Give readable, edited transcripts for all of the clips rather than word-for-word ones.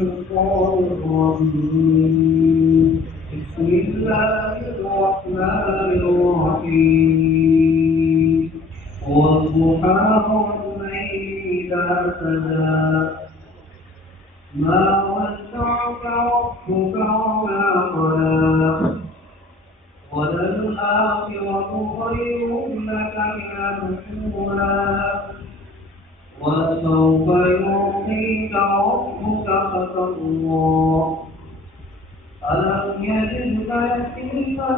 الشيطان الرجيم بسم الله الرحمن الرحيم والضحى والليل إذا سجى ما ودعك ربك وما قلى وللآخرة خير لك من الأولى ولسوف يعطيك ربك فترضى ألم يجدك يتيما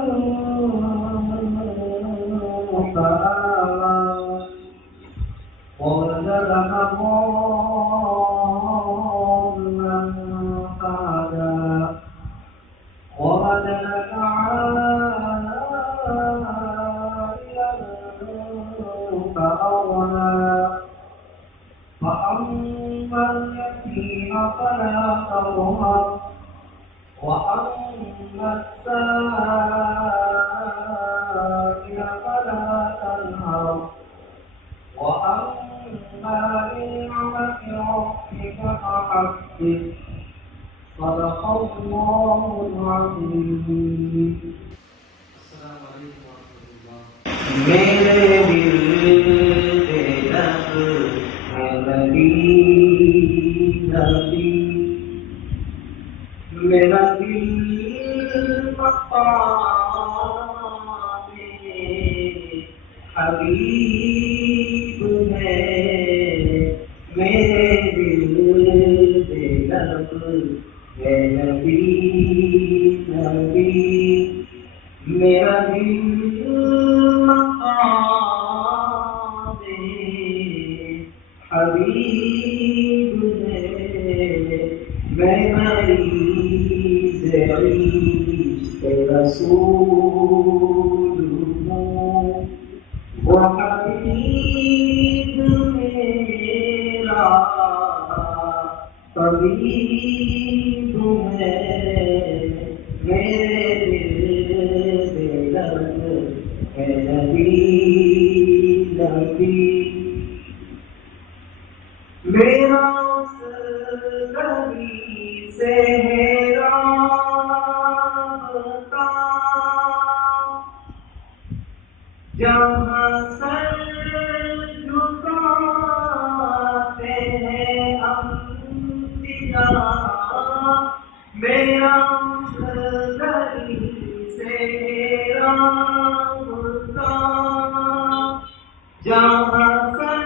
فآوى ووجدك ضالا فهدى ووجدك عائلا فأغنى فأما اليتيم فلا تقهر وأما السائل فلا تنهر وأما بنعمة ربك فحدث صدق الله العظيم. السلام عليكم ورحمة الله. میرے دل پہ لب ہے نبی نبی میرا دل مقام حبیب ہے میرے دل پہ لب ہے نبی نبی میرا دل مقام حبیب ہے میں مریض عشق رسول ہوں وہ حبیب میرا طبیب ہے میرے دل پہ لب ہے نبی نبی میرا اس نبی سے ہے رابطہ جہاں سر جھکاتے ہیں انبیاء میرا اس نبی سے ہے رابطہ جہاں سر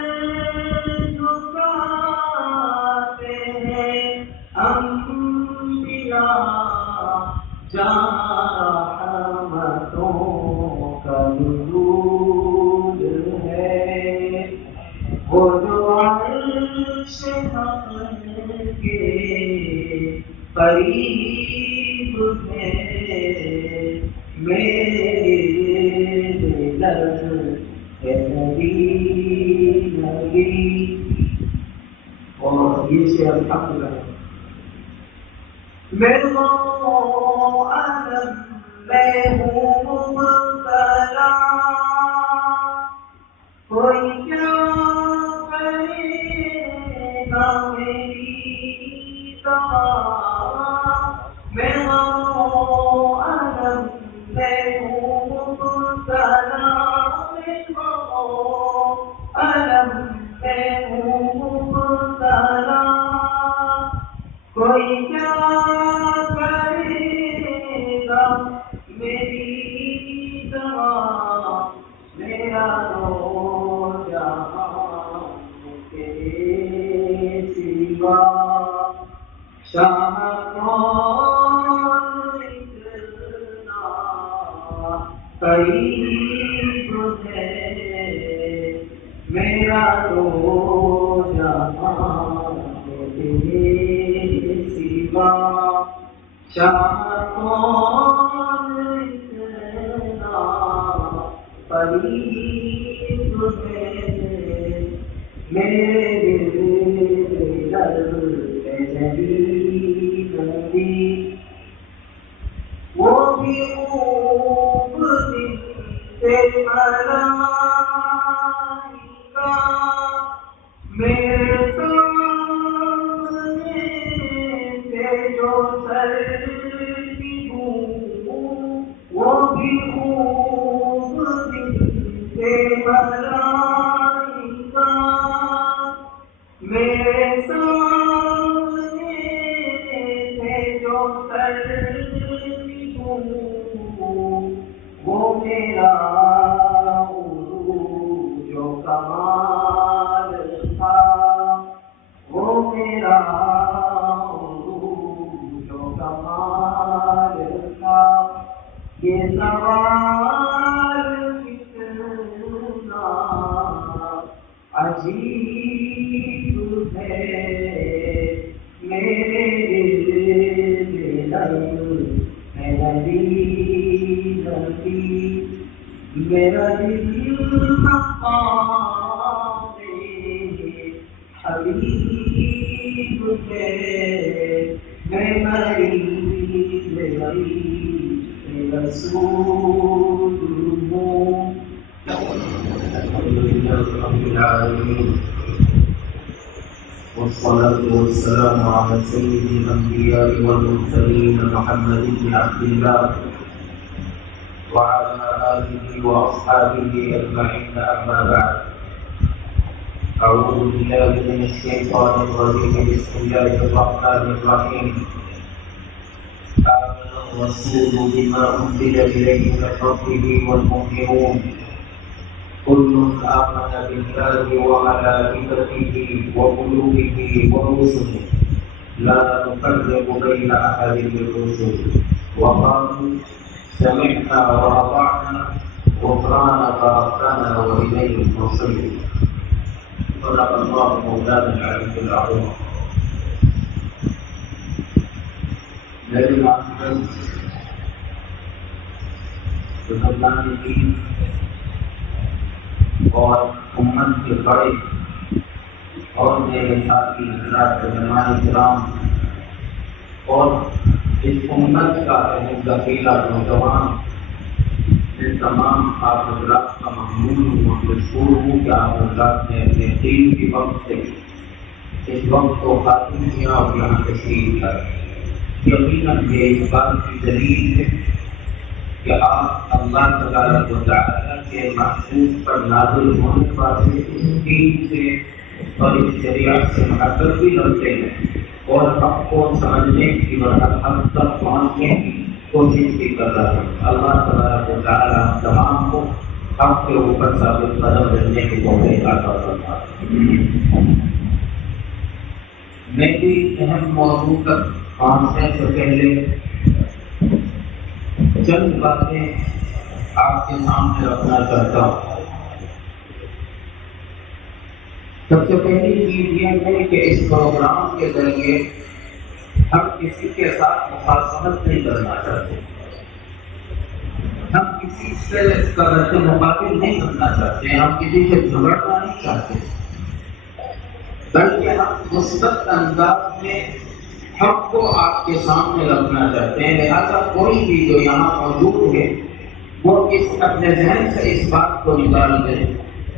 رحمتوں کا نزول ہے وہ جو عرش حق کے قریب ہے میرے لب ہے نبی نبی. اور یہ شعر الحمدللہ میں عالم میں ہوں مبتلا کوئی کیا کرے گا میری دوا میں عالم میں ہوں مبتلا میں عالم میں ہوں مبتلا کوئی کیا کرے گا میری دوا میرا رو جہاں کے سوا شاہ کون اتنا قریب ہے میرا رو جہاں شاہ کون اتنا قریب ہے میرے دل پہ نبی نبی وہ بھی خوب دل سے ملائکہ میرے سامنے جو سردی ہوں وہ بھی خوب بنتے ملائکہ میرے سامنے تھے جو سردی ہوں وہ میرا عروج و کمال تھا وہ میرا عروج و کمال تھا یہ سوال کتنا عجیب ہے میرے دل میں نبی میرا دل مقام حبیب ہے میں مریض رسول ہوں الحمد لله رب العالمين والصلاة والسلام على سيد الأنبياء والمرسلين محمد بن عبد الله وعلى آله وأصحابه أجمعين أما بعد أعوذ بالله من الشيطان الرجيم بسم الله الرحمن الرحيم آمن الرسول بما أنزل إليه من ربه والمؤمنون كل آمن بالله وملائكته وكتبه ورسله لا نفرق بين أحد من رسله وقالوا سمعنا وأطعنا غفرانك ربنا وإليك المصير صدق الله مولانا العلي العظيم. میرے معزز بزرگان دین اور امت کے بڑے اور میرے ساتھی حضرات علماء کرام اور اس امت کا اہم ذخیرہ نوجوان ان تمام آپ حضرات کا ممنون ہوں مشکور ہوں کہ آپ حضرات نے اپنے دین کے وقت سے اس وقت کو خاتم کیا اور یہاں تشریف لائے. یقیناً یہ اس بات کی دلیل ہے کہ آپ اللہ تبارک و تعالیٰ کے محبوب پر نازل ہونے والے اس دین سے اور اس شریعت سے محبت بھی رکھتے ہیں اور حق کو سمجھنے کی اور حق تک پہنچنے کی کوشش بھی کر رہے ہیں. اللہ تبارک و تعالیٰ تمام کو حق کے اوپر ثابت قدم رہنے کی توفیق عطا فرمائے. میں بھی اہم موضوع تک پہنچنے سے پہلے چند باتیں آپ کے سامنے رکھنا چاہتا ہوں. سب سے پہلی چیز یہ ہے کہ اس پروگرام کے ذریعے ہم کسی کے ساتھ مخالفت نہیں کرنا چاہتے, ہم کسی سے رد مقابل نہیں کرنا چاہتے, ہم کسی سے جھگڑنا نہیں چاہتے, بلکہ ہم مثبت انداز میں حق کو آپ کے سامنے رکھنا چاہتے ہیں. لہذا کوئی بھی جو یہاں موجود ہے وہ اس اپنے ذہن سے اس بات کو نکال دیں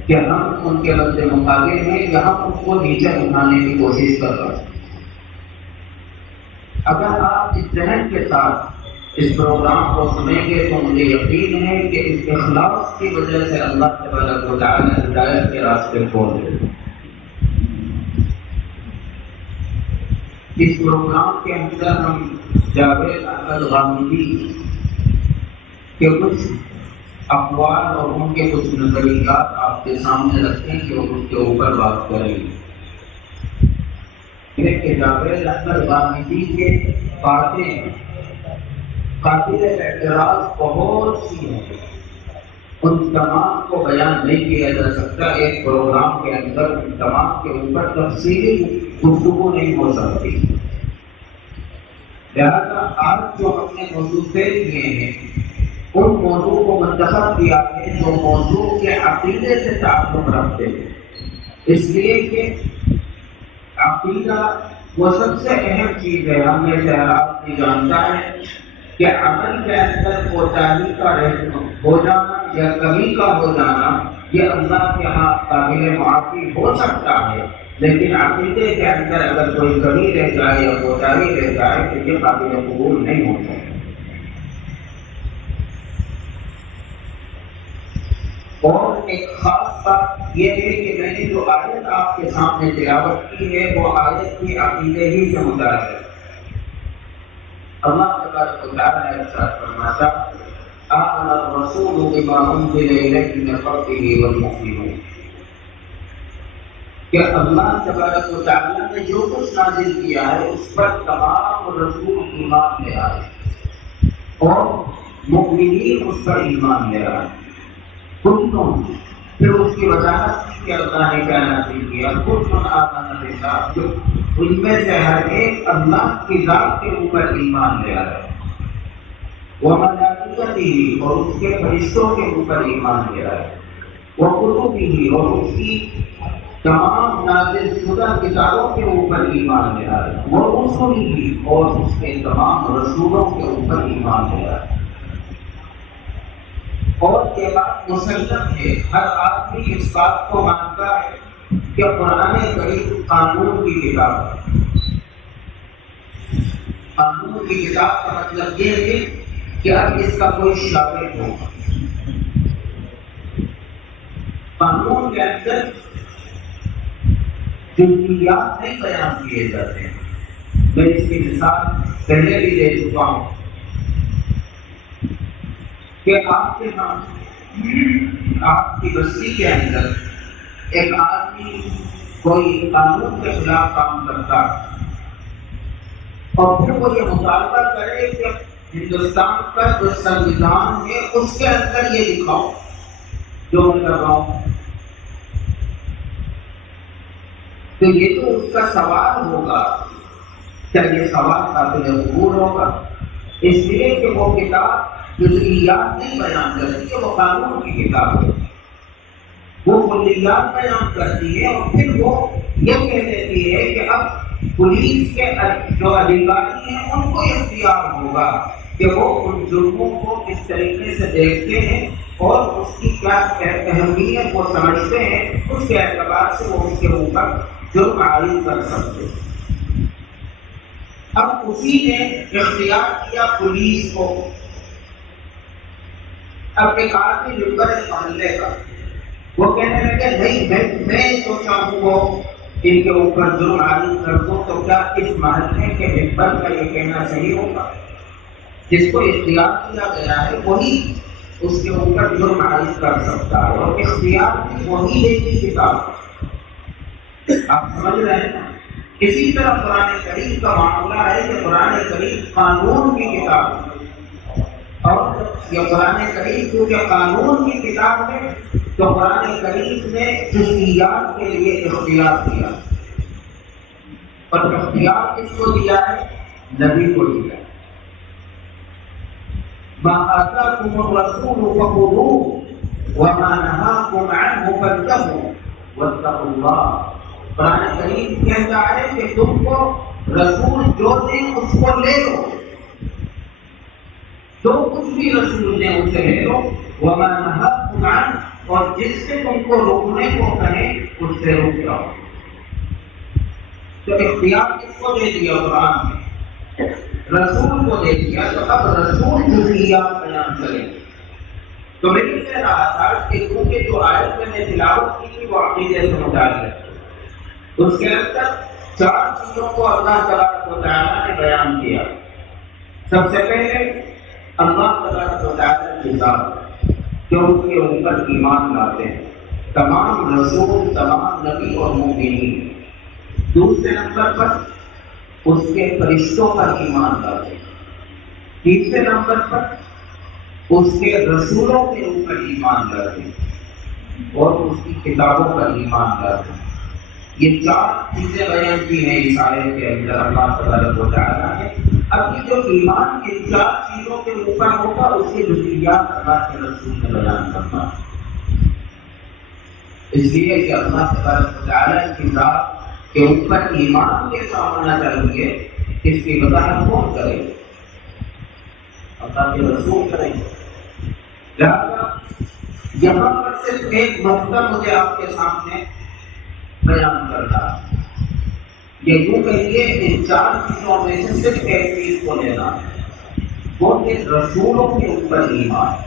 کہ ہم ان کے رد مقابل ہیں یا ہم ان کو نیچے اٹھانے کی کوشش کر رہے ہیں. اگر آپ اس ذہن کے ساتھ اس پروگرام کو سنیں گے تو مجھے یقین ہے کہ اس اخلاص کی وجہ سے اللہ تبارک و تعالیٰ ہدایت کے راستے کھول دے. اس پروگرام کے اندر ہم جاوید احمد غامدی کے کچھ اقوال اور ان کے کچھ نظریات آپ کے سامنے رکھیں کہ وہ اس کے اوپر بات کریں گے. کہ جاوید احمد غامدی کے باتیں قابل اعتراض بہت سی ہیں, ان تمام کو بیان نہیں کیا جا سکتا. ایک پروگرام کے اندر ان تمام کے اوپر تفصیلی گفتگو نہیں ہو سکتی. لہٰذا آج جو ہم نے موضوع طے کیے ہیں ان موضوع کو منتخب کیا ہے جو موضوع کے عقیدے سے تعلق رکھتے ہیں, اس لیے کہ عقیدہ وہ سب سے اہم چیز ہے. ہم میں سے ہر آدمی جانتا ہے کہ عمل کے اندر کوتاہی کا ہو جانا یا کمی کا ہو جانا یہ اللہ کے ہاں قابل معافی ہو سکتا ہے, لیکن عقیدے کے اندر اگر کوئی کمی رہ جائے یا کوتاہی رہ جائے تو یہ قابل قبول نہیں ہوتا۔ اور ایک خاص بات یہ ہے کہ میں نے جو آیت آپ کے سامنے تلاوت کی ہے وہ آیت کی عقیدے ہی سے متعلق ہے۔ اللہ تبارک و تعالیٰ ارشاد فرماتا آمن الرسول بما انزل الیہ من ربہ والمؤمنون، کہ اللہ تبارک و تعالیٰ نے جو کچھ نازل کیا ہے اس پر تمام رسول ایمان لے آئے اور مؤمنین اس پر ایمان لے آئے۔ کلن، پھر اس کی وضاحت کی کہ اللہ نے کیا نازل کیا، کلن آمن باللہ، جو ان میں سے ہر ایک اللہ کی ذات کے اوپر ایمان لے آئے، وملائکتہ، اور اس کے فرشتوں کے اوپر ایمان لے آئے، وکتبہ، اور اس کی تمام نازل شدہ کتابوں کے اوپر ایمان لے آئے، ورسلہ، اور اس کے تمام رسولوں کے اوپر ایمان لے آئے۔ اور یہ بات مسلم ہے، ہر آدمی اس بات کو مانتا ہے کہ قرآن کریم قانون کی کتاب ہے۔ قانون کی کتاب کا مطلب یہ ہے کہ اب اس کا کوئی شاگرد ہوگا۔ قانون کے اندر جزئیات نہیں بیان کیے جاتے ہیں۔ میں اس کی مثال پہلے بھی دے چکا ہوں کہ آپ کے ہاں آپ کی بستی کے اندر ایک آدمی کوئی قانون کے خلاف کام کرتا اور پھر وہ یہ مطالبہ کرے کہ ہندوستان کا جو سنویدھان ہے اس کے اندر یہ لکھاؤ جو میں کر رہا ہوں، تو یہ تو اس کا سوال ہوگا، کیا یہ سوال قابل قبول ہوگا؟ اس لیے کہ وہ کتاب جزئیات نہیں بیان کرتی ہے، وہ قانون کی کتاب ہے، وہ کلیات بیان کرتی ہے، اور پھر وہ یہ کہہ دیتی ہے کہ اب پولیس کے جو ادھیکاری ہیں ان کو اختیار ہوگا کہ وہ ان جرموں کو کس طریقے سے دیکھتے ہیں اور اس کی کیا اہمیت وہ سمجھتے ہیں، اس کے اعتبار سے وہ اس کے اوپر جرم عائد کر سکتے ہیں۔ اب اسی نے اختیار کیا پولیس کو۔ اب ایک آدمی ممبر محلے کا وہ کہنے لگے نہیں میں تو چاہوں وہ ان کے اوپر جرم عائد کر دوں، تو کیا اس محلے کے ممبر کا یہ کہنا صحیح ہوگا؟ جس کو اختیار کیا گیا ہے وہی اس کے اوپر جرم عائد کر سکتا ہے، اور اختیار بھی وہی لے کی کتاب۔ آپ سمجھ رہے ہیں نا؟ اسی طرح قرآن کریم کا معاملہ ہے کہ قرآن کریم قانون کی کتاب ہے، اور یہ قرآن کریم کیونکہ قانون کی کتاب ہے تو قرآن کریم نے جزئیات کے لیے اختیار دیا، اور اختیار کس کو دیا ہے؟ نبی کو دیا۔ ما آتاکم الرسول فخذوه وما نهاکم عنه فانتهوا واتقوا اللہ۔ قرآن کریم کہتا ہے کہ تم کو رسول جو دیں اس کو لے لو، جو کچھ بھی رسول نے اسے لے لو، وما نهاکم عنه، اور جس سے تم کو روکنے کو کہیں اس سے رک جاؤ۔ تو اختیار کس کو دے دیا قرآن نے؟ رسول کو دے دیا، تو اب رسول جزئیات بیان کریں۔ تو میں یہ کہہ رہا تھا کہ کیونکہ جو آیت میں نے تلاوت کی تھی وہ عقیدے سے متعلق ہے، اس کے اندر 4 چیزوں کو اللہ تبارک و تعالیٰ نے بیان کیا۔ سب سے پہلے اللہ تبارک و تعالیٰ کی ذات، جو اس کے اوپر ایمان لاتے ہیں تمام رسول، تمام نبی اور مومنین۔ دوسرے نمبر پر اس کے فرشتوں پر ایمان لاتے ہیں۔ تیسرے نمبر پر اس کے رسولوں کے اوپر ایمان لاتے ہیں اور اس کی کتابوں پر ایمان لاتے ہیں۔ یہ 4 چیزیں بیان کی ہیں اس آیت کے اندر اللہ تبارک و تعالیٰ نے۔ اب یہ جو ایمان ان 4 چیزوں کے اوپر ہوگا اس کی جزئیات اللہ کے رسول نے بیان کرنا، اس لیے کہ اللہ تبارک و تعالیٰ کی ذات کے اوپر ایمان کیسا ہونا چاہیے اس کی وضاحت کون کرے؟ اللہ کے رسول کریں گے۔ لہٰذا یہاں پر صرف ایک نقطہ مجھے آپ کے سامنے بیان کرنا ہے۔ یہ یوں کہیے ان چار چیزوں میں سے صرف ایک چیز کو لینا ہے، وہ کہ رسولوں کے اوپر ایمان۔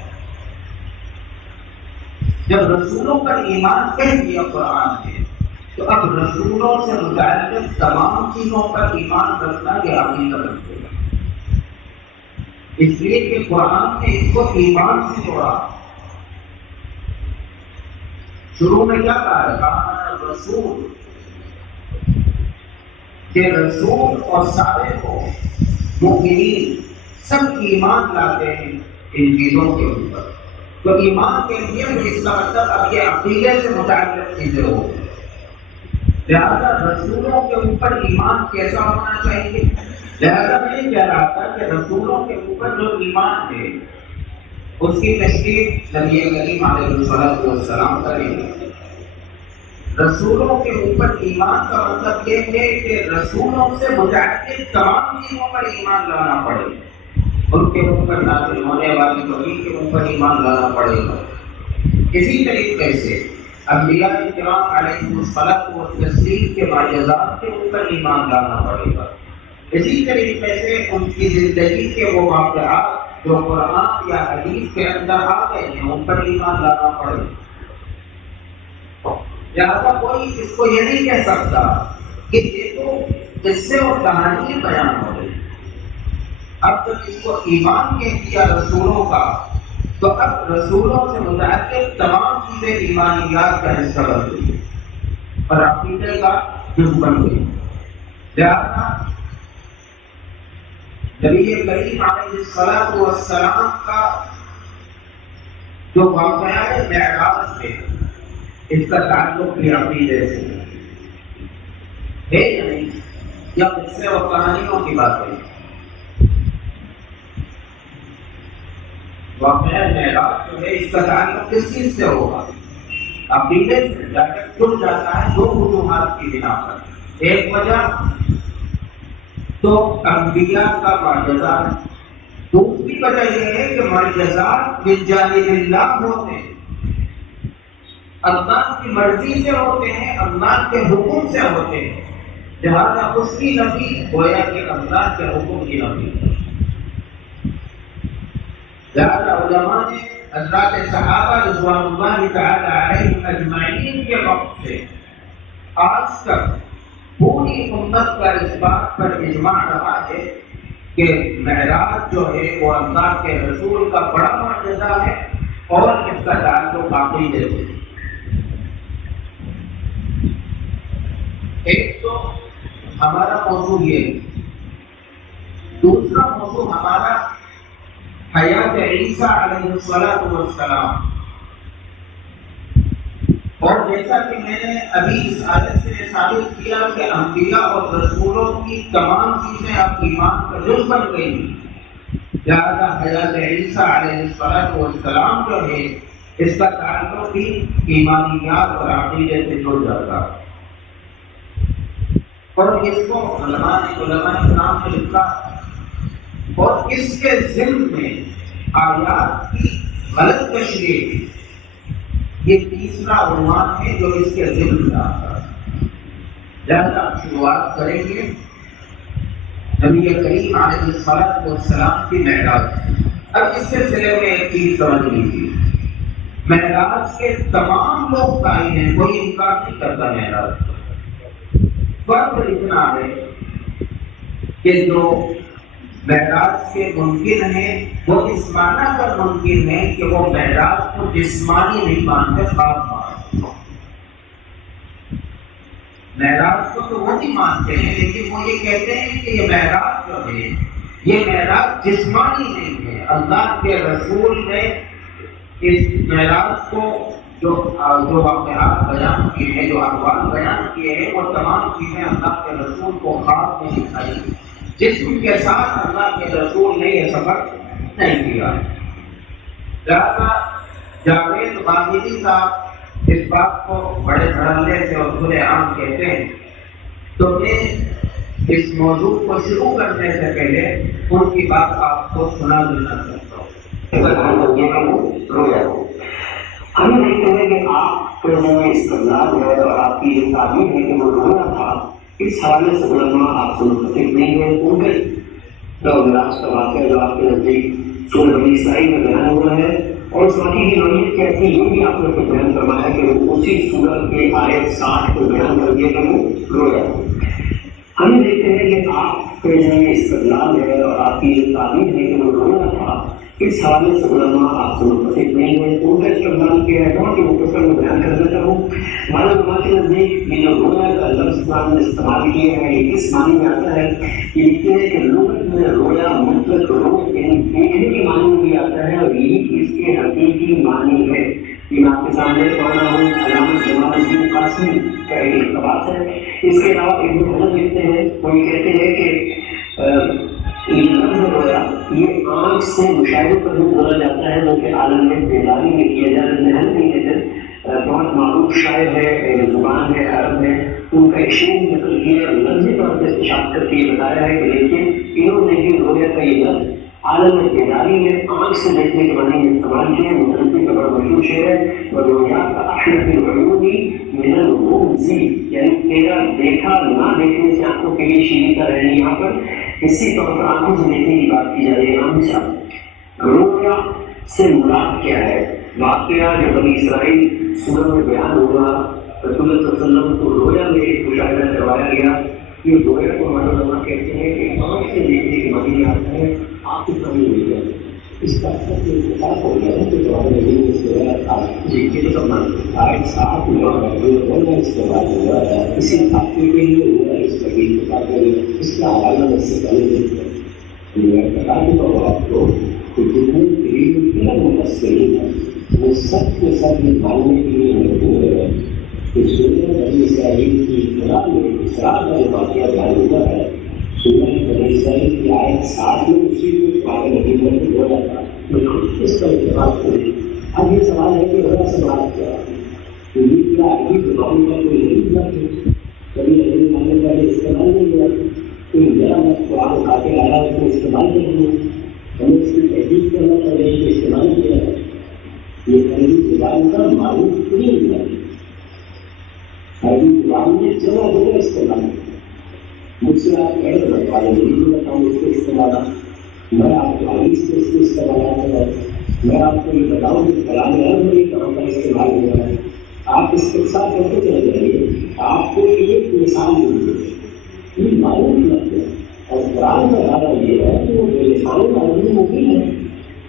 جب رسولوں پر ایمان کہہ دیا قرآن نے، تو اب رسولوں سے متعلق تمام چیزوں پر ایمان رکھنا یہ عقیدہ رکھے گا، اس لیے کہ قرآن نے اس کو ایمان سے جوڑا۔ شروع میں کیا کہا رسول، کہ رسول اور سارے کو مومنین سب ایمان لاتے ہیں ان چیزوں کے اوپر۔ تو ایمان کے لیے اس کا مطلب اب یہ عقیدے سے متعلق چیزیں ہو، لہذا رسولوں کے اوپر ایمان کیسا ہونا چاہیے؟ لہذا میں یہ کہہ رہا تھا کہ رسولوں کے اوپر جو ایمان ہے اس کی تشریح نبی کریم علیہ الصلوۃ والسلام کریں گے۔ رسولوں کے اوپر ایمان کا مطلب یہ ہے کہ رسولوں سے متعلق تمام چیزوں پر ایمان لانا پڑے، ان کے اوپر نازل ہونے والی وحی کے اوپر ایمان لانا پڑے گا۔ اسی طریقے سے انبیاء کرام علیہ الصلوۃ والتسلیم کے معجزات کے اوپر ایمان لانا پڑے گا۔ اسی طریقے سے ان کی زندگی کے وہ واقعات جو قرآن یا حدیث کے اندر آ گئے ہیں ان پر ایمان لانا پڑے گا۔ لہٰذا کوئی اس کو یہ نہیں کہہ سکتا کہ یہ تو قصے اور کہانی بیان ہو رہی۔ اب جب اس کو ایمان کہہ دیا رسولوں کا، تو اب رسولوں سے متعلق تمام چیزیں ایمانیات کا حصہ بن گئی اور عقیدے کا جز بن گئی۔ لہٰذا نبی کریم علیہ الصلوۃ والسلام کا جو واقعہ ہے معراج میں، اس کا تعلق بھی عقیدے سے ہے یا نہیں؟ یا قصے اور کہانیوں کی بات ہے؟ واقعہ معراج جو ہے اس کا تعلق کس چیز سے ہوگا؟ عقیدے سے جا کر جڑ جاتا ہے دو وجوہات کی بنا پر۔ ایک وجہ تو انبیاء کا معجزہ ہے، دوسری وجہ یہ ہے کہ معجزات من جانب اللہ ہوتے ہیں، اللہ کی مرضی سے ہوتے ہیں، اللہ کے حکم سے ہوتے ہیں، لہذا اس کی نفی گویا کہ اللہ کے حکم کی نفی۔ لہذا علماء نے حضرات صحابہ رضوان اللہ تعالی علیہم اجمعین کے وقت سے آج تک پوری امت کا اس بات پر اجماع رہا ہے کہ معراج جو ہے وہ اللہ کے رسول کا بڑا معجزہ ہے اور اس کا تعلق عقیدے سے۔ ایک تو ہمارا موضوع یہ، دوسرا موضوع ہمارا حیات عیسیٰ علیہ الصلوۃ والسلام۔ اور جیسا کہ میں نے ابھی اس آیت سے ثابت کیا کہ انبیاء اور رسولوں کی تمام چیزیں اب ایمان کا جز بن گئی، لہذا حیات عیسیٰ علیہ الصلوۃ والسلام جو ہے اس کا تعلق بھی ایمانیات اور عقیدے سے جڑ جاتا ہے۔ اور اس کو علماء کرام نے لکھا، اور اس کے ضمن میں آیات کی غلط تشریح یہ تیسرا عنوان ہے جو اس کے ضمن میں آتا ہے۔ لہذا شروعات کریں گے نبی کریم علیہ الصلوۃ والسلام کی معراج۔ اب اس سلسلے میں ایک چیز سمجھ لیجیے، معراج کے تمام لوگ قائل ہیں، کوئی انکار نہیں کرتا معراج۔ فرق اتنا ہے کہ جو معراج کے ممکن ہیں وہ اس معنی پر ممکن ہے کہ وہ معراج کو جسمانی نہیں مانتے، خواب مانتے۔ معراج کو تو وہ نہیں مانتے ہیں، لیکن وہ یہ کہتے ہیں کہ یہ معراج جو ہے یہ معراج جسمانی نہیں ہے۔ اللہ کے رسول نے اس معراج کو جو واقعات بیان کیے ہیں، جو احوال بیان کیے ہیں، وہ تمام چیزیں اللہ کے رسول کو خواب میں دکھائی، جسم کے ساتھ اللہ کے رسول نے یہ سفر نہیں کیا۔ لہٰذا جاوید باقری صاحب اس بات کو بڑے دھڑلے سے اور کھلے عام کہتے ہیں، تو میں اس موضوع کو شروع کرنے سے پہلے ان کی بات آپ کو سنا دینا چاہتا ہوں۔ ہم نہیں کہیں کہ آپ کے منہ میں استدلال ہے اور آپ کی یہ تعبیر ہے کہ وہ رونا تھا، اس حوالے سے علماء آپ سے متفق نہیں ہیں. ان کے معراج کا واقعہ جو آپ کے نزدیک سورہ بنی اسرائیل میں بیان ہوا ہے اور اس واقعے کی نوعیت کیا تھی یہ بھی آپ نے تو بیان فرمایا کہ وہ اسی سورہ کے آیت 60 کو بیان کر دیا کہ وہ رویا. ہم دیکھتے ہیں کہ آپ کے جو استدلال ہے اور آپ کی جو تعلیم ہے کہ وہ رویا تھا اس حوالے سے علماء آپ سے متفق نہیں ہیں. ان کا استدلال کیا ہے کہ مختصر میں بیان کر دیتا ہوں. ہمارے علماء کے نزدیک یہ جو رویا کا لفظ نے استعمال کیا ہے یہ کس معنی میں آتا ہے؟ یہ لکھتے ہیں کہ لغت میں رویا مطلق روح یعنی دیکھنے کے معنی میں بھی آتا ہے اور یہی اس کے حقیقی معنی ہے. یہ میں آپ کے سامنے پڑھنا ہوں. علامہ جمال الدین قاسمی کا ایک اقتباس ہے. اس کے علاوہ ابن حجر لکھتے ہیں وہ یہ کہتے ہیں کہ یہ لفظ رویا یہ آنکھ سے مشاہدے پر بھی بولا جاتا ہے جو کہ عالم میں بیداری میں کیا جاتا ہے. ذہن نہیں لیتے. بہت معروف شاعر ہے زبان ہے عرب ہے ان کا ایک شعر نقل کیا لفظی طور پر استشاد کر کے یہ بتایا ہے کہ لیکن انہوں نے بھی رویا کا یہ لفظ عالم بیداری میں آنکھ سے دیکھنے کے معنی میں استعمال کیا. مصنف کا بڑا مشہور شعر ہے ورویا کا احلف العیونی من الرمزی یعنی تیرا دیکھا نہ دیکھنے سے آنکھوں کے لیے شیریں کا رہے. یہاں پر اسی طور پر آنکھوں سے دیکھنے کی بات کی جا رہی ہے. امام صاحب رویا سے مراد کیا ہے؟ واقعہ جو بنی اسرائیل سورہ میں بیان ہوا رسول اللہ صلی اللہ علیہ وسلم کو رویا میں ایک مشاہدہ کروایا گیا. یہ رویا کو علماء کہتے ہیں کہ آنکھ سے دیکھنے کے معنی میں آتا ہے آپ کی کمی ہوئی ہے. اس کا اتفاق ہو گیا ہے کہ قرآن مجید اس کے بعد آپ جی یہ تو سب مانتے ہیں آئے صاحب ہوا اس کے بعد ہوا ہے اسی واقعے کے لیے ہوا ہے. اس کا بھی اتفاق ہے. اس کا حوالہ میں سے پہلے دیکھتے ہیں میں بتا دوں گا آپ کو کہ جتنے قریب بلا مفسرین ہیں وہ سب کے سب یہ ماننے کے لیے مجبور ہے کہ سورہ بنی اسرائیل کی ابتدا میں اسراء کا جو واقعہ بیان ہوا ہے سورہ بنی اسرائیل کی آیت 60 میں اسی کو قرآن مجید میں بولا تھا. بالکل اس کا اتفاق ہوئی. اب یہ سوال ہے کہ رویا سے بات کیا ہے یہ کیا عجیب زبان کا کوئی نہیں لفظ کبھی عجیب ماننے کا استعمال نہیں ہوا کوئی نیا لفظ قرآن کھا کے آیا اس کو استعمال نہیں ہوا. ہمیں اس کی تحقیق کرنا پڑے کہ استعمال کیا ہے. یہ عربی زبان کا معروف نہیں ہے. عربی زبان میں جگہ جگہ استعمال مجھ سے آپ کہہ رہے ہیں والے نہیں بتاؤں اس کے استعمال میں آپ کو حدیث سے اس کے استعمال میں آپ کو یہ بتاؤں کہ کلام عرب میں کہاں پر استعمال ہوا ہے. آپ استفسار کرتے چلے جائیے آپ کو ایک مثال ملتی ہے. یہ معروف لفظ ہے اور قرآن کا دعویٰ یہ ہے کہ وہ لسان عربی مبین ہے.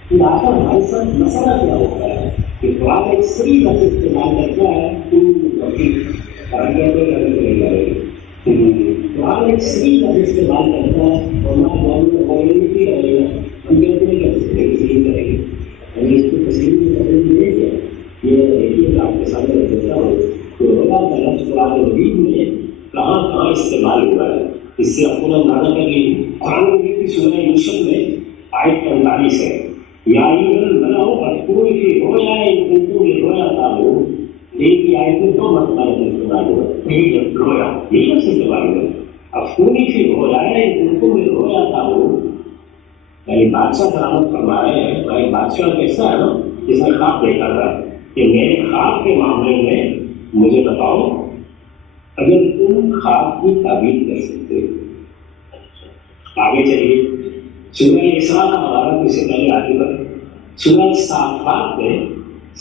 کہ آخر ہمارے ساتھ مسئلہ کیا ہوتا ہے کہ قرآن ایک صحیح لفظ استعمال کرتا ہے قرآن ایک صحیح لفظ استعمال کرتا ہے اور نہیں رہے گا. ہم کہتے ہیں کہ تسلیم کریں گے ہمیں اس کو تسلیم کی تسلیم نہیں کیا. یہ دیکھیے آپ کے سامنے رکھ دیتا ہوں کہ رویا کا لفظ قرآن مجید میں کہاں کہاں استعمال ہوا ہے. اس سے آپ پورا معنی کر لیجیے. قرآن مجید کی سورہ یوسف میں آیت 45 ہے یا بناؤ اذکروا فی رویا ان کنتم لرؤیا ایک ہی آیت میں دو مرتبہ استعمال ہوا. ایک رویا یہی لفظ استعمال ہوا. اذکروا فی رویا ان کنتم لرؤیا یعنی بادشاہ برآمد فرما رہے ہیں. بھائی بادشاہ کیسا ہے نا جس نے خواب دیکھا تھا کہ میرے خواب کے معاملے میں مجھے بتاؤ اگر تم خواب کی تعبیر کر سکتے. آگے چلیے سورہ اسراء کا حوالہ اس سے پہلے آگے بڑھے. سورہ صافات میں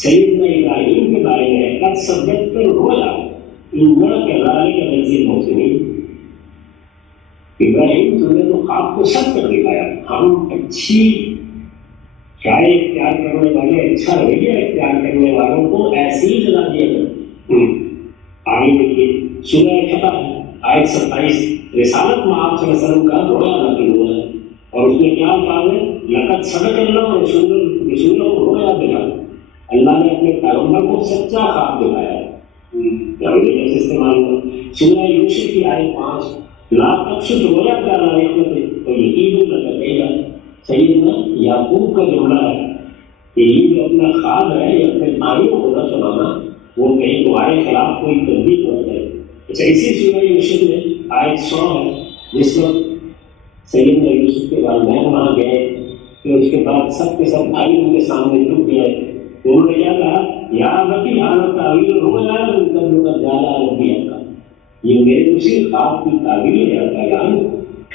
سیدنا ابراہیم کے بارے میں قد صدقت الرؤیا انہ کذلک نجزی المحسنین. ابراہیم تم نے تو خواب کو سچ کر دکھایا. ہم اچھی رائے اختیار کرنے والے اچھا رویہ اختیار کرنے والوں کو ایسے ہی سزا دیا کریں. آگے دیکھیے سورہ فتح آیت 27 رسالت میں آپ صلی اللہ علیہ وسلم کا رویا نازل ہوا ہے اور اس میں کیا الفاظ ہے لقد صدق اللہ رسولہ رویا بلا. اللہ نے اپنے پیغمبر کو سچا خواب دکھایا ہے. استعمال ہوا. سورہ یوسف کی آیت 5 لا تقصد رویا کا لائق تو یقین لگے گا. سیدنا یعقوب کا جملہ ہے کہ یہ جو اپنا خواب ہے یہ اپنے بھائیوں کو نہ سنانا وہ کہیں تمہارے خلاف کوئی تبدیل ہو جائے. اچھا اسی سورہ یوسف میں آیت 100 ہے جس وقت سیدنا یوسف کے والدین وہاں گئے کہ اس کے بعد سب کے سب بھائی ان کے سامنے جھک گئے. انہوں نے کیا کہا یا بتی حالت تعویل رویا قبل کا زیادہ ربی کا یہ میرے اسی خواب کی تعبیر ہے بیان،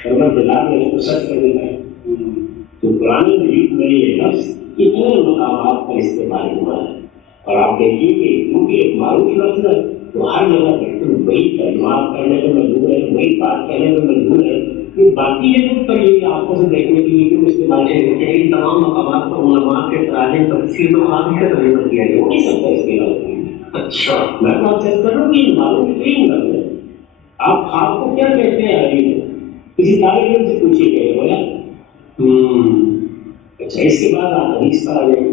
پروردگار نے اس کو سچ کر دیتا ہے۔ تو قرآن مجید میں یہ لفظ کتنے مقامات پر استعمال ہوا ہے، اور آپ دیکھیے کہ کیونکہ ایک معروف لفظ ہے تو ہر جگہ پر وہی ترجمات کرنے میں مجبور ہے، وہی بات کہنے میں مجبور ہے کہ باقی جگہوں پر یہ آپ کو دیکھنے کے لیے کیوں استعمال ہے؟ ان تمام مقامات پر علماء کے تراجم تفسیر و خواب کا ترجمہ کیا گیا، ہو نہیں سکتا اس کے علاوہ۔ اچھا، میں تو آپ سے کر رہا ہوں کہ معروف ترین لفظ ہے۔ آپ خواب کو کیا کہتے ہیں عربی میں؟ کسی طالب علم سے پوچھیے کہ بولا اچھا، اس کے بعد آپ حدیث پر آ جائیں۔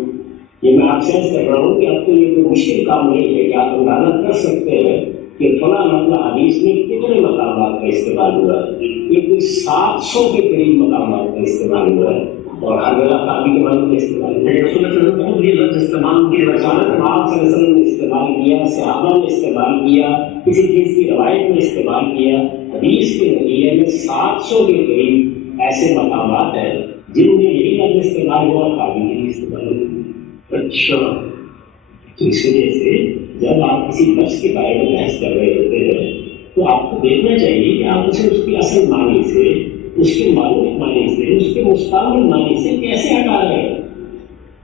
یہ میں آپ سے کر رہا ہوں کہ اب تو یہ کوئی مشکل کام نہیں ہے کہ آپ اندازہ کر سکتے ہیں کہ فلاں مسئلہ حدیث میں کتنے مقامات کا استعمال ہوا ہے۔ یہ کوئی 700 کے قریب مقامات کا استعمال ہوا ہے، اور ہر جگہ قابل کے معنی میں استعمال ہوا ہے۔ رسول اللہ صلی اللہ علیہ وسلم یہ لفظ استعمال کی رسالت آپ صلی اللہ علیہ وسلم نے استعمال کیا، صحابہ نے استعمال کیا، کسی چیز کی روایت میں استعمال کیا۔ حدیث کے نتیجے میں 700 کے قریب ایسے مقامات ہیں جن میں یہی لفظ استعمال ہوا، قابل کے لیے استعمال ہوا۔ اچھا، تو اس وجہ سے جب آپ کسی لفظ کے بارے میں بحث کر رہے ہوتے ہیں تو آپ کو دیکھنا چاہیے کہ آپ اسے اس کی اصل معنی سے، اس کے معروف معنی سے، اس کے مستعمل معنی سے کیسے ہٹا رہے ہیں،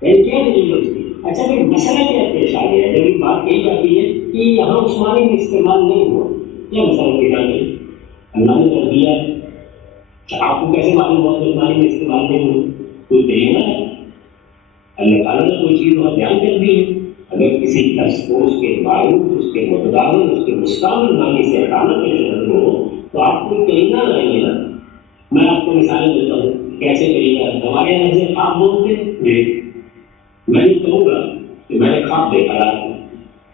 یعنی کیا دلیل ہے اس کی۔ اچھا پھر مسئلہ کیا پیش آ گیا ہے جب یہ بات کہی جاتی ہے کہ یہاں اس معنی میں استعمال نہیں ہوا، کیا مسئلہ پیدا نہیں؟ اللہ نے کر دیا ہے، آپ کو کیسے معلوم ہوا کہ اس معنی میں استعمال نہیں ہوا؟ کوئی دلیل ہے؟ اللہ تعالیٰ نے کوئی چیز وہاں بیان کر دی ہے، اگر کسی لفظ کو اس کے معروف، اس کے متداول، اس کے مستعمل معنی سے ہٹانا کے شرط ہو تو آپ کو طریقہ لائیے نا۔ میں آپ کو مثالیں دیتا ہوں کیسے طریقہ ہے۔ ہمارے یہاں سے خواب بولتے ہیں، میں یہ کہوں گا کہ میں نے خواب دیکھا رات کو،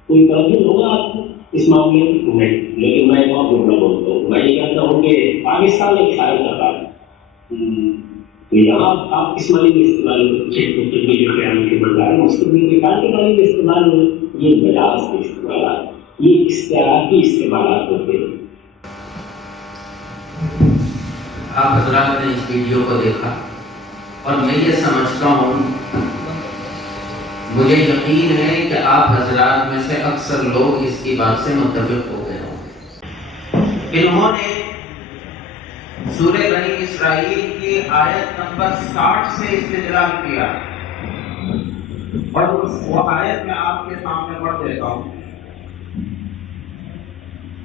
کوئی تردد ہوگا آپ کو اس معاملے میں؟ نہیں، لیکن میں ایک اور جملہ بولتا ہوں، میں یہ کہتا ہوں کہ پاکستان ایک شاعر کا خواب ہے، تو یہاں آپ کس معنی میں استعمال ہوئے؟ جو خیال کے بردار مستقبل کے کار کے معنی میں استعمال ہوئے، یہ مجاز کے استعمالات، یہ اختیاراتی استعمالات ہوتے ہیں۔ آپ حضرات نے اس ویڈیو کو دیکھا اور میں یہ سمجھتا ہوں، مجھے یقین ہے کہ آپ حضرات میں سے اکثر لوگ اس کی بات سے متفق ہو گئے ہوں گے۔ انہوں نے سورہ بنی اسرائیل کی آیت نمبر 60 سے استدلال کیا، اور وہ آیت میں آپ کے سامنے پڑھ دیتا ہوں۔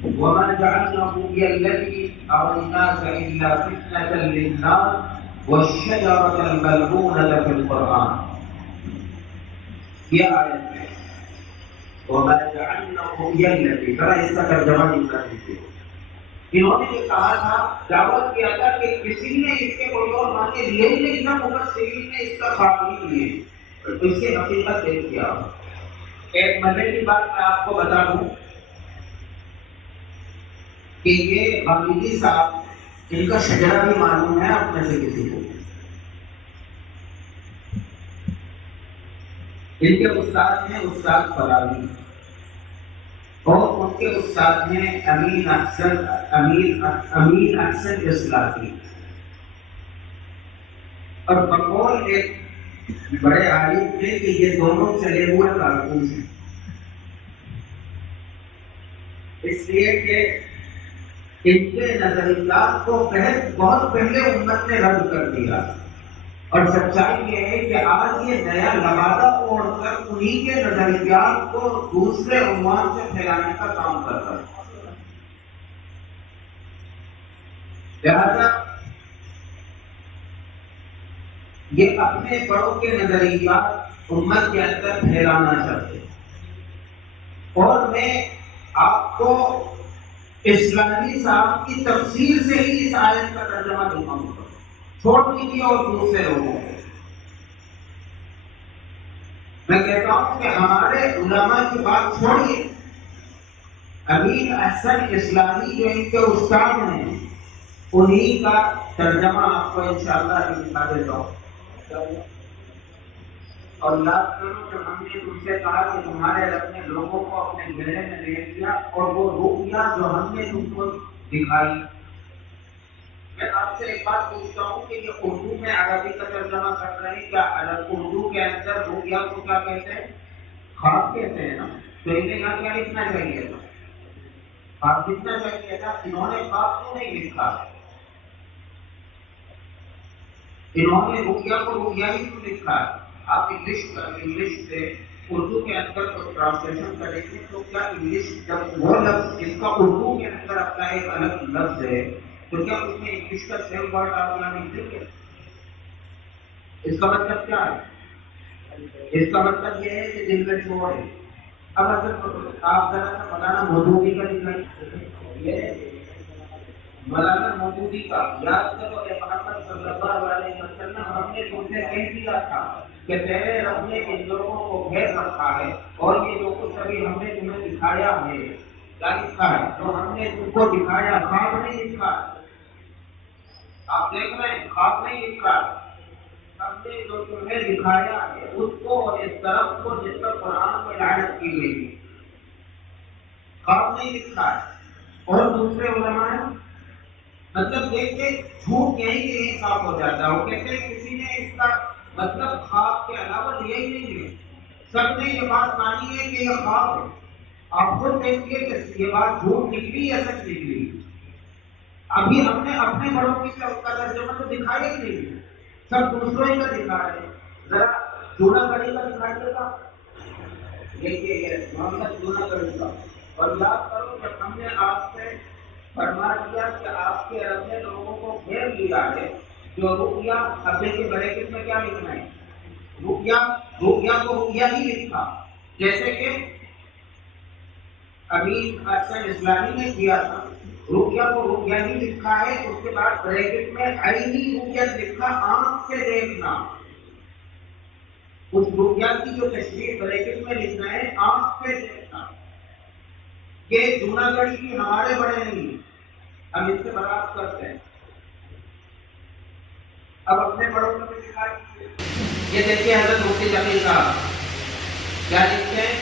وَمَا جَعَلْنَا الَّذِي أَرَيْنَاكَ إِلَّا فِتْنَةً لِلنَّاسِ وَالشَّجَرَةَ الْمَلْعُونَةَ فِي الْقُرْآنِ، یہ آیت ہے وَمَا جَعَلْنَا الَّذِي، ذرا اس کا ترجمہ نہیں کر دیجیے۔ انہوں نے یہ کہا تھا، دعوت کیا تھا کہ کسی نے اس کے کوئی اور معنی لیے ہی نہیں تھا، مفسرین نے اس کا خواب نہیں لیے، اس کی حقیقت دیکھ کیا۔ ایک مزے کی بات میں آپ کو بتا دوں کہ یہ حمیدی صاحب، ان کا شجرہ بھی معلوم ہے آپ میں سے کسی کو، ان کے استاد ہیں استاد فراغی، اور ان کے استاد ہیں امین احسن اصلاحی، اور بقول ایک بڑے عالم تھے کہ یہ دونوں چلے ہوئے کارکن ہیں، اس لیے کہ ان کے نظریات کو بہت پہلے امت نے رد کر دیا، اور سچائی یہ ہے کہ آج یہ نیا لبادہ اوڑھ کر انہی کے نظریات کو دوسرے عنوان سے پھیلانے کا کام کرتا ہے۔ لہذا یہ اپنے بڑوں کے نظریات امت کے اندر پھیلانا چاہتے ہیں، اور میں آپ کو اسلامی صاحب کی تفسیر سے ہی اس آیت کا ترجمہ دکھاؤں گا، چھوڑ دیجیے اور دوسرے لوگوں کو۔ میں کہتا ہوں کہ ہمارے علماء کی بات چھوڑیے، امین احسن اصلاحی جو ان کے استاد ہیں انہی کا ترجمہ آپ کو انشاءاللہ دکھا دیتا ہوں۔ اور یاد کرو کہ ہم نے تم سے کہا کہ تمہارے رب نے لوگوں کو اپنے گھیرے میں لے لیا، اور وہ رؤیا جو ہم نے تم کو دکھائی۔ میں آپ سے ایک بات پوچھتا ہوں کہ یہ اردو میں عربی کا ترجمہ کر رہے ہیں، کیا اردو کے اندر رؤیا کو کیا کہتے ہیں؟ خواب کہتے ہیں نا، تو انہیں یہاں کیا لکھنا چاہیے تھا؟ خواب لکھنا چاہیے تھا، انہوں نے خواب کیوں نہیں لکھا؟ انہوں نے رؤیا کو رؤیا ہی کیوں لکھا؟ آپ انگلش سے اردو کے اندر ٹرانسلیشن کریں گے تو کیا انگلش جب وہ لفظ جس کا اردو کے اندر اپنا ایک الگ لفظ ہے تو کیا اس میں انگلش کا سیم ورڈ آپ یہاں نہیں دیں گے؟ اس کا مطلب کیا ہے؟ اس کا مطلب یہ ہے کہ دل میں چھوڑ ہے۔ اب اگر آپ ذرا سا مولانا مودودی کا مولانا مودودی کا یاد کرو کہ محمد صلی اللہ علیہ وسلم ہم نے تم سے کہہ دیا تھا کہ تیرے رب نے ان لوگوں کو گھیر رکھا ہے اور یہ جو کچھ ابھی ہم نے تمہیں دکھایا ہے کیا لکھا ہے؟ جو ہم نے تم کو دکھایا خواب نہیں لکھا۔ آپ دیکھ رہے ہیں خواب نہیں لکھا، ہم نے جو تمہیں دکھایا ہے اس کو اور اس طرف کو جس پر قرآن میں لعنت کی گئی خواب نہیں لکھا ہے۔ اور دوسرے علماء مطلب یہ کہ جھوٹ یہی صاف ہو جاتا ہے۔ وہ کہتے ہیں کسی نے اس کا مطلب خواب کے علاوہ یہی نہیں ہے، سب نے یہ بات مانی ہے کہ یہ خواب ہے۔ آپ خود دیکھیے کہ یہ بات جھوٹ نکلی یا سچ نکلی۔ ابھی ہم نے اپنے بڑوں کی کا ترجمہ تو دکھایا ہی نہیں، سب دوسروں ہی کا دکھا رہے ہیں۔ ذرا جونا گڑی کا دکھائیے گا، دیکھیے یہ محمد جونا گڑی کا، اور یاد کرو جب ہم نے آپ سے فرما دیا کہ آپ کے رب نے لوگوں کو گھیر لیا ہے، جو رؤیا ابے کے بریکٹ میں کیا لکھنا ہے؟ رؤیا کو رؤیا ہی لکھا، جیسے کہ ابھی حسن اسلامی نے کیا تھا، رؤیا کو رؤیا ہی لکھا ہے، اس کے بعد بریکٹ میں عینی رؤیت لکھا، آنکھ سے دیکھنا۔ اس رؤیا کی جو تشریح بریکٹ میں لکھنا ہے آنکھ سے دیکھنا۔ یہ جونا گڑھی کی ہمارے بڑے نہیں، ہم اس سے برات کرتے ہیں۔ اب اپنے بڑوں کو بھی دکھائیے، یہ دیکھیے حضرت مفتی تقی صاحب کیا لکھتے ہیں،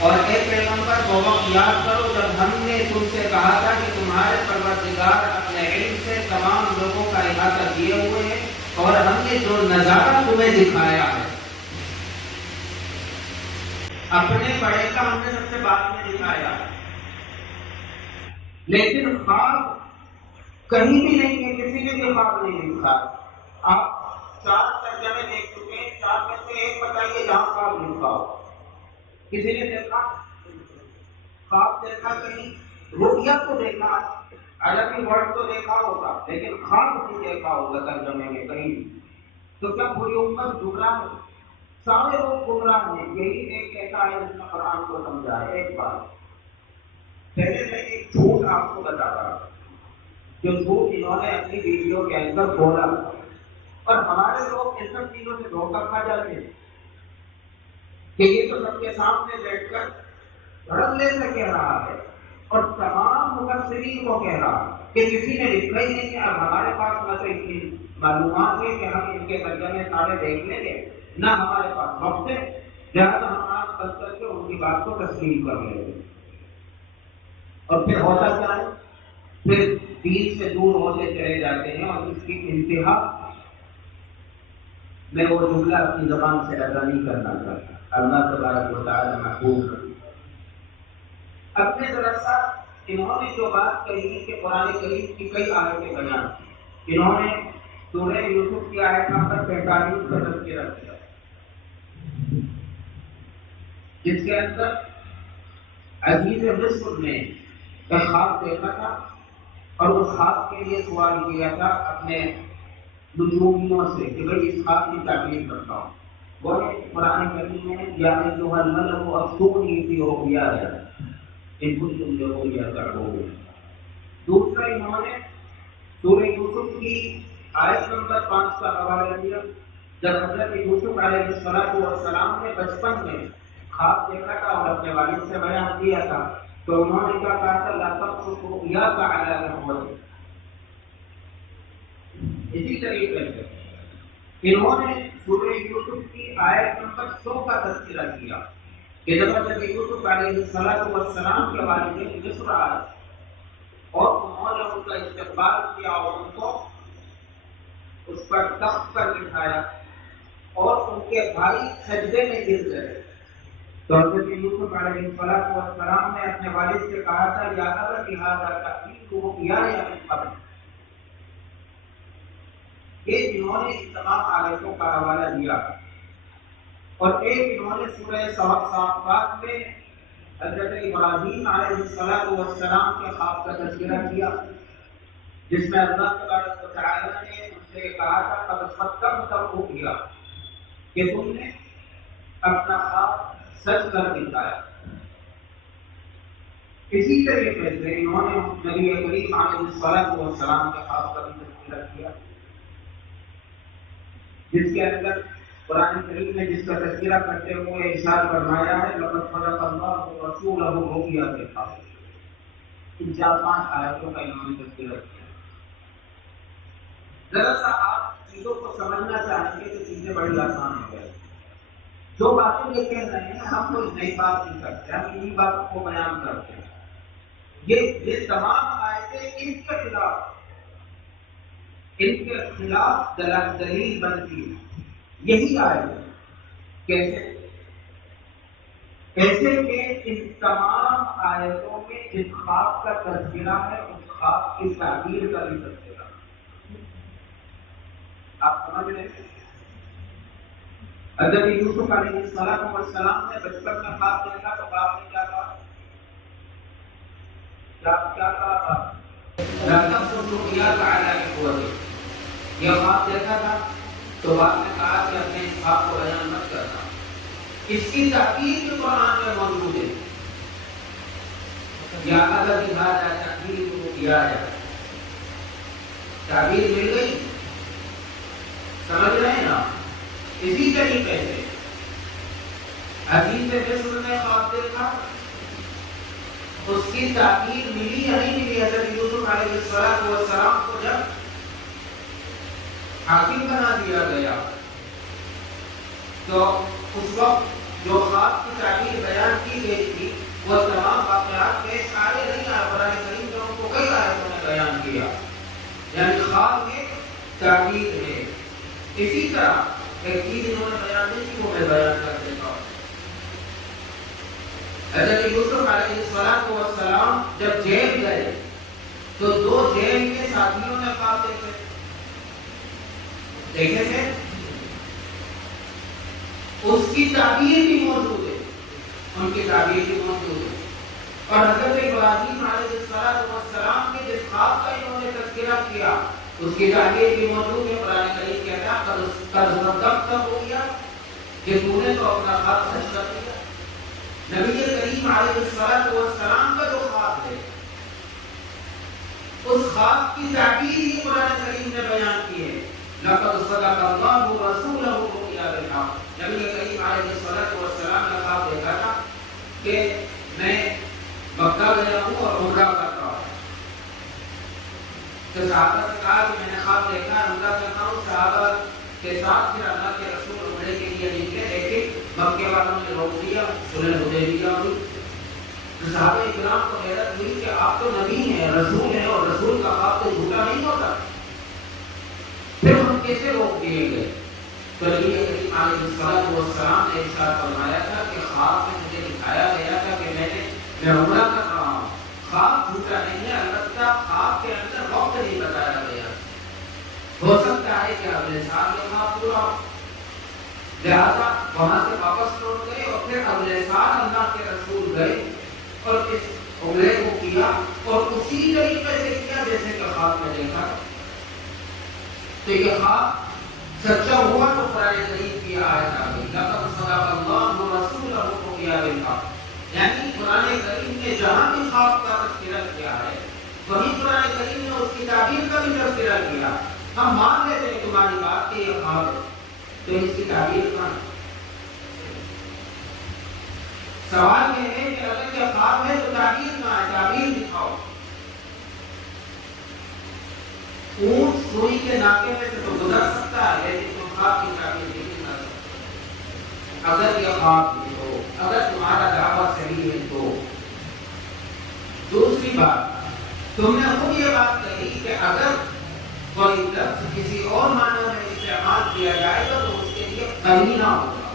اور اے پیغمبر وہ وقت یاد کرو جب ہم نے تم سے کہا تھا کہ تمہارے پروردگار اپنے علم سے تمام لوگوں کا احاطہ کیے ہوئے ہیں، اور ہم نے جو نظارہ تمہیں دکھایا ہے اپنے بڑے کا ہم نے سب سے بعد میں دکھایا، لیکن خواب کہیں بھی نہیں ہے، کسی نے بھی خواب نہیں لکھا۔ آپ 4 ترجمے دیکھ چکے ہیں، 4 میں سے ایک بتائیے جہاں خواب لکھا ہو۔ کسی نے دیکھا خواب؟ دیکھا کہیں؟ رؤیا کو دیکھا، عربی ورڈ تو دیکھا ہوگا لیکن خواب نہیں دیکھا ہوگا ترجمے میں کہیں۔ تو کیا پوری امت گمراہ ہے؟ سارے لوگ گمراہ ہیں۔ یہی ایک ایسا ہے جس نے قرآن کو سمجھا ہے۔ ایک بات پہلے میں ایک جھوٹ آپ کو بتا رہا ہوں، جو جھوٹ انہوں نے اپنی ویڈیو کے اندر بولا، اور ہمارے لوگ ان سب چیزوں سے دھوکہ کھا جاتے ہیں کہ یہ تو سب کے سامنے بیٹھ کر دھڑلے سے کہہ رہا ہے اور تمام مفسرین کو کہہ رہا کہ کسی نے لکھا ہی نہیں ہے۔ اب ہمارے پاس نہ تو اتنی معلومات ہے کہ ہم ان کے ترجمے سارے دیکھ لیں گے، نہ ہمارے پاس وقت ہے، لہٰذا ہم آج کل کر کے ان کی بات کو تسلیم کر لیں گے۔ اور پھر ہوتا کیا ہے؟ پھر دین سے دور ہوتے چلے جاتے ہیں، اور اس کی انتہا میں وہ جملہ اپنی زبان سے ادا نہیں کرنا چاہتا۔ اللہ تبارک و تعالی محفوظ کرے۔ اپنے ذرا سا انہوں نے جو بات کہی کہ قرآن کریم کی کئی آیتیں بیان کی، انہوں نے سورہ یوسف کی آیت نمبر 45 کا تذکرہ کیا، جس کے اندر عزیز مصر نے ایک خواب دیکھا تھا اور اس خواب کے لیے سوال کیا تھا اپنے نجومیوں سے کہ بھائی اس خواب کی تعبیر بتاؤ۔ وہ قرآن کریم میں یا ایھا الملأ افتونی فی رؤیایا ان کنتم لرؤیا تعبرون۔ دوسرا انہوں نے سورہ یوسف کی آیت نمبر 5 کا حوالہ دیا، جب حضرت یوسف علیہ السلام نے بچپن میں خواب دیکھا تھا اور اپنے والد سے بیان کیا تھا، تو انہوں نے کیا کہا تھا؟ لا تقصص رؤیاک علی اخوتک۔ اسی طریقے سے انہوں نے سورہ یوسف کی آیت نمبر 100 کا تذکرہ کیا کہ جب حضرت یوسف علیہ السلام کے والدین مصر آئے اور انہوں نے ان کا استقبال کیا اور ان کو اس پر تخت پر بٹھایا اور ان کے بھائی سجدے میں گر گئے، تو حضرت یوسف علیہ السلام نے اپنے والد سے کہا تھا یا ابت ھذا تأویل رؤیایا من قبل، یہ جنہوں نے ان تمام آیتوں کا حوالہ دیا اور ایک انہوں نے سورہ صافات میں حضرت ابراہیم علیہ السلام کے خواب کا تذکرہ کیا، جس میں اللہ تبارک و تعالی نے ان سے کہا تھا قد صدقت الرؤیا، کہ تم نے اپنا خواب سچ کر دکھایا۔ اسی طریقے سے انہوں نے نبی کریم علیہ السلام کے خواب کا بھی تذکرہ کیا، جس کے اندر قرآن کریم نے جس کا تذکرہ کرتے ہوئے ارشاد فرمایا ہے لقد صدق اللہ رسولہ الرؤیا بالحق۔ ان 4-5 آیتوں کا انہوں نے تذکرہ کیا۔ ذرا سا آپ چیزوں کو سمجھنا چاہیں گے تو چیزیں بڑی آسان ہو جائیں۔ جو باتیں یہ کہہ رہے ہیں ہم کوئی نئی بات نہیں کرتے، ہم انہی باتوں کو بیان کرتے ہیں۔ یہ تمام آیتیں ان کے خلاف دلیل بنتی ہے۔ یہی آیت کیسے کہ ان تمام آیتوں میں جس خواب کا تذکرہ ہے اس خواب کی تعبیر کا بھی تذکرہ ہے۔ آپ سمجھ رہے ہیں؟ حضرت یوسف علیہ السلام نے بچپن میں خواب دیکھا تو خواب نے کیا کہا؟ کیا کہا تھا؟ لا تقصص رؤیاک علی اخوتک، یہ خواب دیکھا تھا تو بعد میں کہا کہ اپنے اس خواب کو بیان مت کرنا۔ اس کی تعبیر بھی قرآن میں موجود ہے، یا ابت ھذا تأویل رؤیایا، تعبیر مل گئی، سمجھ رہے ہیں نا؟ اسی طریقے سے عزیز مصر نے خواب دیکھا، اس کی تعبیر ملی یا نہیں ملی؟ حضرت یوسف علیہ السلام کو جب حاکم بنا دیا گیا تو اس وقت جو خواب کی تعبیر بیان کی گئی تھی وہ تمام واقعات پیش آئے نہیں آئے، قرآن کریم نے ان کو کئی آیتوں میں بیان کیا، یعنی خواب میں تعبیر ہے۔ اسی طرح ایک چیز انہوں نے بیان نہیں کی وہ میں بیان کر دیتا ہوں۔ حضرت یوسف علیہ السلام جب جیل گئے تو 2 جیل کے ساتھیوں نے خواب دیکھے تھے، اس کی تعبیر بھی موجود ہے، ان کی تعبیر بھی موجود ہے۔ اور حضرت ابراہیم علیہ السلام کے جس خواب کا انہوں نے تذکرہ کیا اس کی تعبیر بھی موجود ہے۔ قرآن کریم کہتا ہے قد صدقت الرؤیا، کہ تو نے تو اپنا خواب سچ کر دیا۔ نبی کریم علیہ السلام کا جو خواب ہے اس خواب کی تعبیر ہی قرآن کریم نے بیان کی ہے۔ لقد صدق اللہ رسولہ الرؤیا بالحق، نبی کریم علیہ السلام نے خواب دیکھا تھا کہ میں مکہ گیا ہوں اور عمرہ کر رہا ہوں۔ تو صحابہ سے کہا کہ میں نے خواب دیکھا ہے عمرہ کر رہا ہوں، صحابہ کے ساتھ پھر اللہ کے رسول عمرے کے لیے نکلے، لیکن مکے والوں نے روک دیا، صلح حدیبیہ ہوئی۔ تو صحابہ اکرام کو حیرت ہوئی کہ آپ تو نبی ہیں، رسول ہیں، اور رسول کا خواب تو جھوٹا نہیں ہوتا، پھر ہم کیسے روک دیے گئے؟ تو نبی کریم علیہ السلام نے ارشاد فرمایا تھا کہ خواب میں مجھے دکھایا گیا تھا کہ میں عمرہ کر رہا ہوں، خواب جھوٹا نہیں ہے، البتہ خواب کے اندر وقت نہیں بتایا گیا، ہو سکتا ہے کہ اگلے سال یہ خواب پورا ہو، لہٰذا وہاں سے واپس لوٹ گئے اور پھر اگلے سال اللہ کے رسول گئے اور اس عمرے کو کیا اور اسی طریقے سے کیا جیسے کہ خواب میں دیکھا۔ تو یہ خواب سچا ہوا تو قرآن کریم کی آیت آ گئی لقد صدق اللہ رسولہ الرؤیا بالحق، یعنی قرآن کریم نے جہاں بھی خواب کا تذکرہ کیا ہے وہیں قرآن کریم نے اس کی تعبیر کا بھی تذکرہ کیا۔ ہم مان لیتے ہیں تمہاری بات کہ یہ خواب ہے، تو اس کی تعبیر کہاں؟ سوال یہ ہے کہ اگر یہ خواب ہے تو تعبیر کہاں ہے؟ تعبیر دکھاؤ۔ اونٹ سوئی کے ناکے میں سے تو گزر سکتا ہے لیکن تم خواب کی تعبیر نہیں کر سکتے۔ اگر یہ خواب ہے تو، اگر تمہارا دعویٰ صحیح ہے تو۔ دوسری بات، تم نے خود یہ بات کہی کہ اگر کوئی لفظ کسی اور معنی میں استعمال کیا جائے گا تو اس کے لیے قرینہ ہوگا۔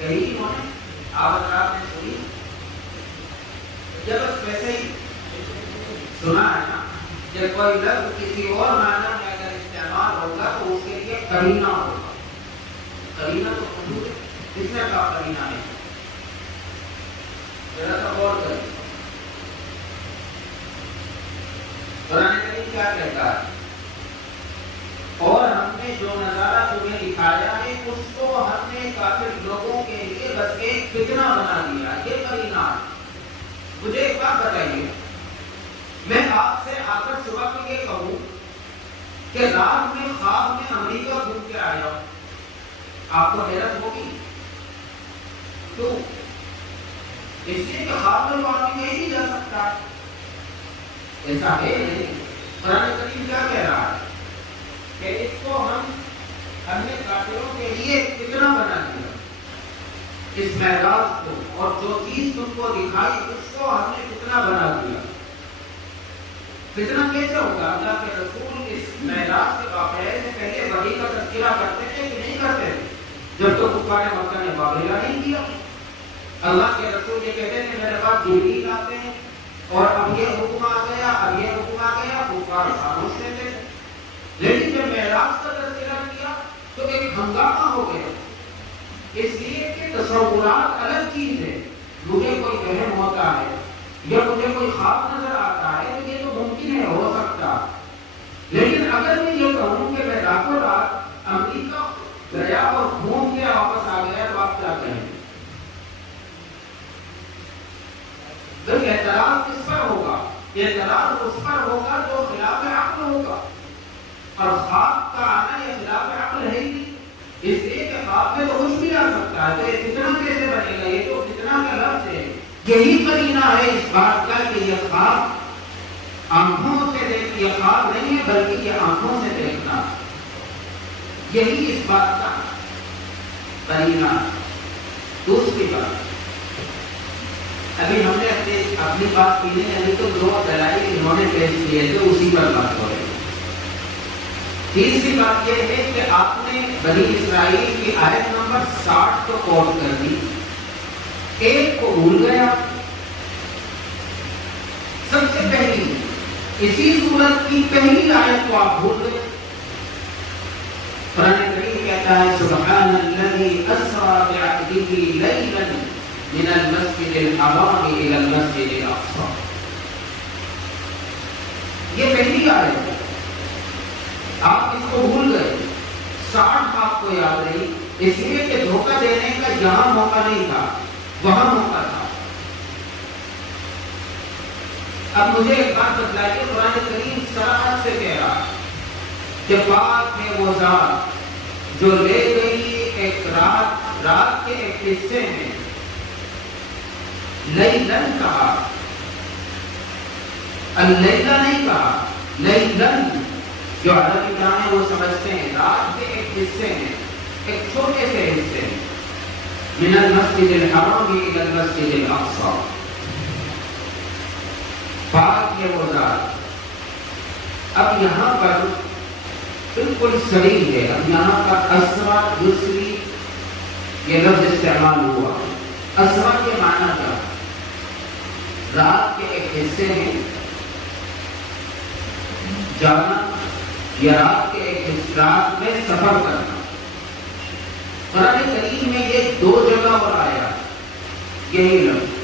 کہیں انہوں نے آواز آپ نے سنی؟ جب بس ویسے ہی سنا ہے نا، جب کوئی لفظ کسی اور معنی میں اگر استعمال ہوگا تو اس کے لیے قرینہ ہوگا. قرینہ تو موجود ہے. کس نے کہا قرینہ نہیں؟ ذرا سا غور کریں. قرآن کریم کیا کہتا ہے؟ اور ہم نے جو نظارہ تمہیں دکھایا ہے اس کو ہم نے کافر لوگوں کے لیے بس ایک فتنہ بنا دیا. یہ قرینہ ہے. مجھے ایک بات بتائیے، میں آپ سے آ کر صبح کو یہ کہوں کہ رات میں خواب میں امریکہ گھوم کے آیا ہوں، آپ کو حیرت ہوگی؟ کیوں؟ اس لیے کہ خواب میں تو آدمی نہیں جا سکتا. ایسا ہے نہیں. قرآن کریم کیا کہہ رہا ہے کہ اس کو ہم نے کافروں کے لیے فتنہ بنا دیا. اس معراج کو اور جو چیز تم کو دکھائی اس کو ہم نے فتنہ بنا دیا. فتنہ کیسے ہوگا؟ اللہ کے رسول اس معراج کے واقعے سے پہلے وحی کا تذکرہ کرتے تھے کہ نہیں کرتے تھے؟ جب تو کفار مکہ نے واقعہ نہیں کیا. اللہ کے رسول یہ کہتے ہیں میرے پاس جبریل آتے ہیں اور اب یہ حکم آ گیا، اب یہ حکم آ گیا. کفار خاموش رہتے تھے. لیکن جب معراج کا تذکرہ کیا تو ایک ہنگامہ ہو گیا، اس لیے کہ تصورات الگ چیز ہے. مجھے کوئی وہم ہوتا ہے یا مجھے کوئی خواب نظر آتا ہے تو یہ تو ممکن ہے، ہو سکتا. لیکن اگر میں یہ کہوں کہ میں راتوں رات امریکہ گیا اور گھوم کے واپس آ گیا تو آپ کیا کہیں؟ تو اعتراض کس پر ہوگا؟ اعتراض اس پر ہوگا جو خلاف عقل ہوگا. اور خواب کا آنا یہ خلاف عقل ہے ہی نہیں. اس لیے کہ خواب میں تو کچھ بھی آ سکتا ہے. تو یہ فتنہ کیسے بنے گا؟ یہ تو فتنہ کا لفظ ہے. یہی قرینہ ہے اس بات کا کہ یہ خواب آنکھوں سے دیکھ، یہ خواب نہیں ہے بلکہ یہ آنکھوں سے دیکھنا. یہی اس بات کا قرینہ. دوسری بات، ابھی ہم نے اپنی بات کی نہیں، ابھی تو دو دلائل انہوں نے پیش کیے تھے، اسی پر بات ہو رہی ہے. تیسری بات یہ ہے کہ آپ نے بنی اسرائیل کی آیت نمبر 60 کو کوٹ کر دی، ایک کو بھول گیا. سب سے پہلی اسی سورت کی پہلی آیت کو آپ بھول گئے. قرآن کریم کہتا ہے سبحان الذی اسری بعبدہ لیلا من المسجد الحرام الى المسجد الاقصى. یہ پہلی آیت ہے. آپ اس کو بھول گئے. 60 آپ کو یاد رہی اس لیے کہ دھوکہ دینے کا یہاں موقع نہیں تھا، وہاں موقع تھا. اب مجھے ایک بات بتلائیے، قرآن کریم صراحت سے کہہ رہا کہ پاک ہے وہ ذات جو لے گئی ایک رات کے ایک حصے میں لیلن کہا، اللیلہ نہیں کہا، لیلن. جو عربی جانے وہ سمجھتے ہیں رات کے ایک حصے میں، ایک چھوٹے سے حصے میں، من المسجد الحرام الى المسجد الاقصى. پاک ہے وہ ذات. اب یہاں پر بالکل صریح ہے، اب یہاں پر اسرا یسری یہ لفظ استعمال ہوا. اسرا کے معنی کیا؟ رات کے ایک حصے میں جانا یا رات کے ایک حصے میں سفر کرنا. قرآن کریم میں یہ دو جگہ پر آیا یہی لفظ.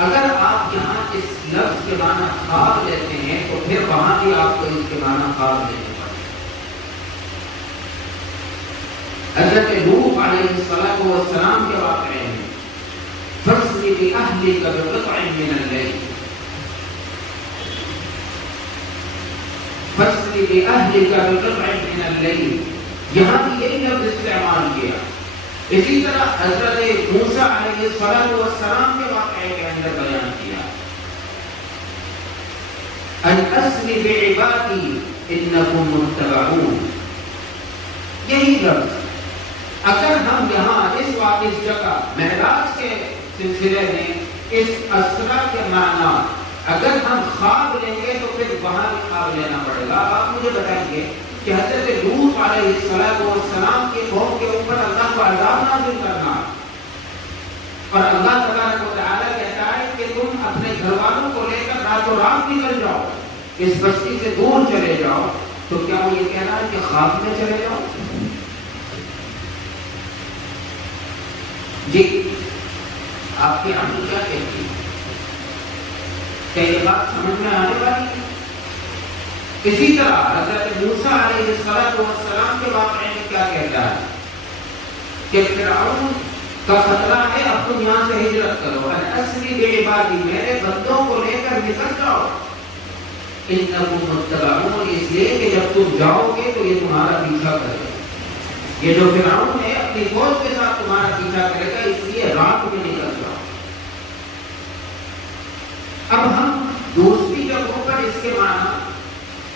اگر آپ یہاں اس لفظ کے معنی خواب لیتے ہیں تو پھر وہاں بھی آپ کو اس کے معنی خواب لینے پڑے. حضرت لوط علیہ السلام کے واقعے میں فَاسْرِ بِأَهْلِكَ بِقِطْعٍ مِّنَ اللَّيْلِ، فَاسْرِ بِأَهْلِكَ بِقِطْعٍ مِّنَ اللَّيْلِ، یہاں بھی یہی لفظ استعمال کیا. اسی طرح حضرت موسیٰ علیہ السلام کے واقعے کے اندر بیان کیا ان اسر بعبادی انکم متبعون. یہی لفظ اگر ہم یہاں اس جگہ معراج کے سلسلے میں اس اسرا کے معنی اگر ہم خواب لیں گے تو پھر وہاں بھی خواب لینا پڑے گا. آپ مجھے بتائیے کہ حضرت لوط علیہ السلام کے قوم کے اوپر اللہ کو عذاب نازل کرنا اور اللہ تبارک و تعالیٰ کہتا ہے کہ تم اپنے گھر والوں کو لے کر راتوں رات نکل جاؤ، اس بستی سے دور چلے جاؤ، تو کیا وہ یہ کہہ رہا ہے کہ خواب میں چلے جاؤ؟ جی آپ کی عقل کیا کہتی ہے؟ کیا یہ بات سمجھ میں آنے والی ہے؟ اسی طرح حضرت موسیٰ علیہ السلام کے واقعے میں کیا کہتا ہے کہ فرعون کا خطرہ ہے، اب تم یہاں سے ہجرت کرو، اسری بعبادی، میرے بندوں کو لے کر نکل جاؤ، انکم متبعون، اس لیے کہ جب تم جاؤ گے تو یہ تمہارا پیچھا کرے گا، یہ جو فرعون ہے اپنی فوج کے ساتھ تمہارا پیچھا کرے گا، اس لیے رات میں نکل جاؤ۔ اب ہم دوسری جگہوں پر اس کے معنی،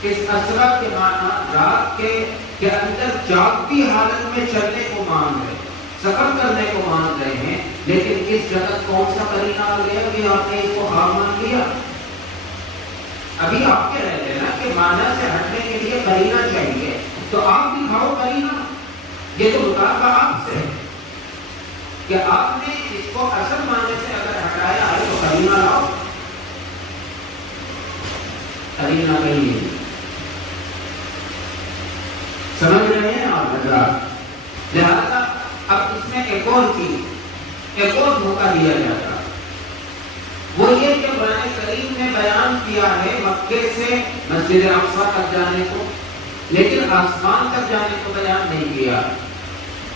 اس اسرا کے معنی رات کے اندر جاگتی حالت میں چلنے کو مان رہے ہیں، سفر کرنے کو مان رہے ہیں، لیکن اس جگہ کون سا قرینہ آ گیا کہ آپ نے اس کو خواب مان لیا؟ ابھی آپ کہہ رہے تھے نا کہ معنی سے ہٹنے کے لیے قرینہ چاہیے، تو آپ دکھاؤ قرینہ، یہ تو مطالبہ آپ سے ہے کہ آپ نے اس کو اصل معنی سے اگر ہٹایا ہے تو قرینہ لاؤ، قرینہ کہیں نہیں۔ سمجھ رہے ہیں آپ حضرات؟ لہذا اب اس میں ایک اور چیز، ایک اور موقع دیا جاتا ہے، وہ یہ کہ قرآن کریم نے بیان کیا ہے مکے سے مسجد اقصیٰ تک جانے کو، لیکن آسمان تک جانے کو بیان نہیں کیا،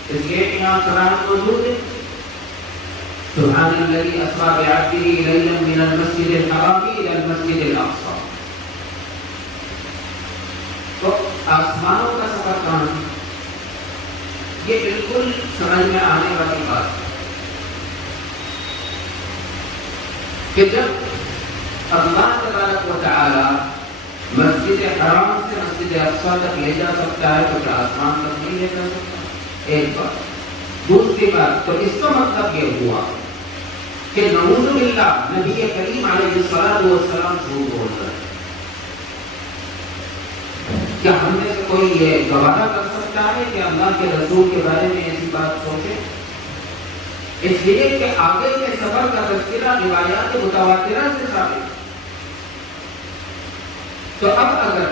اس لیے کہ یہاں قرآن موجود ہے، سبحان الذی اسریٰ بعبدہ لیلا من المسجد الحرام الی المسجد الاقصیٰ، تو آسمانوں کا سفر کہاں ہے؟ یہ بالکل سمجھ میں آنے والی بات ہے کہ جب اللہ تبارک و تعالی مسجد حرام سے مسجد اقصیٰ تک لے جا سکتا ہے تو کیا آسمان تک نہیں لے جا سکتا؟ ایک بات۔ دوسری بات، تو اس کا مطلب یہ ہوا کہ نعوذ باللہ نبی کریم علیہ السلام جھوٹ بول رہے ہیں۔ کیا ہم میں سے کوئی یہ گوارا کر سکتا ہے کہ اللہ کے رسول کے بارے میں ایسی بات سوچے؟ اس لیے کہ آگے کے سفر کا تذکرہ روایات متواترہ سے ثابت۔ تو اب اگر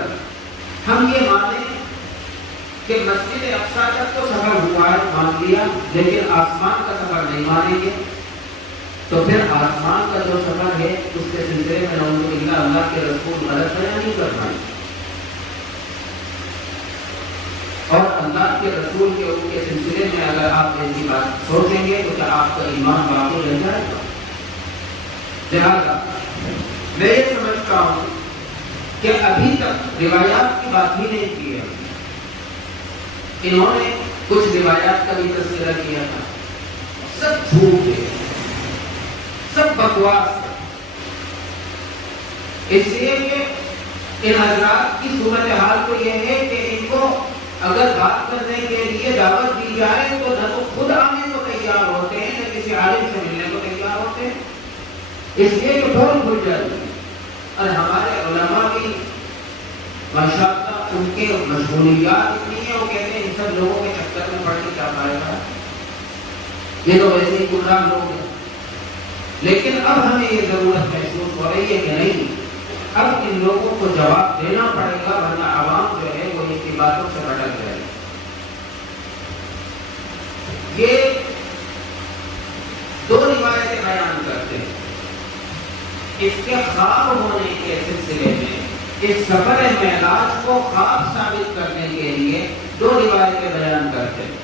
ہم یہ مانیں کہ مسجد اقصیٰ تک تو سفر ہوا ہے، مان لیا، لیکن آسمان کا سفر نہیں مانیں گے، تو پھر آسمان کا جو سفر ہے اس کے سلسلے میں نعوذ باللہ اللہ کے رسول غلط بیان نہیں کر پائیں، اور اللہ کے رسول کے ان کے سلسلے میں اگر آپ ایسی بات سوچیں گے تو کیا آپ کا ایمان باقی رہ جائے گا؟ لہٰذا میں یہ سمجھتا ہوں کہ ابھی تک روایات کی بات ہی نہیں کی ہے، انہوں نے کچھ روایات کا بھی تذکرہ کیا تھا، سب جھوٹ ہے، سب بکواس ہے، اس لیے کہ ان حضرات کی صورتحال تو یہ ہے کہ ان کو اگر بات کرنے کے لیے دعوت دی جائے تو نہ تو خود آنے کو تیار ہوتے ہیں، نہ کسی عالم سے ملنے کو تیار ہوتے ہیں، اس لیے کہ بول بھول جاتی ہے۔ اور ہمارے علماء بھی ماشاءاللہ ان کے مشغولیات اتنی ہیں، وہ کہتے ہیں ان سب لوگوں کے چکر میں پڑ کے کیا پائے گا، یہ تو ویسے ہی گمراہ لوگ ہیں۔ لیکن اب ہمیں یہ ضرورت محسوس ہو رہی ہے کہ نہیں، اب ان لوگوں کو جواب دینا پڑے گا، ورنہ عوام جو ہے وہ ان کی باتوں سے بھٹک جائے گی۔ یہ دو روایتیں بیان کرتے ہیں، اس کے خواب ہونے کے سلسلے میں، اس سفر معراج کو خواب ثابت کرنے کے لیے دو روایتیں بیان کرتے ہیں۔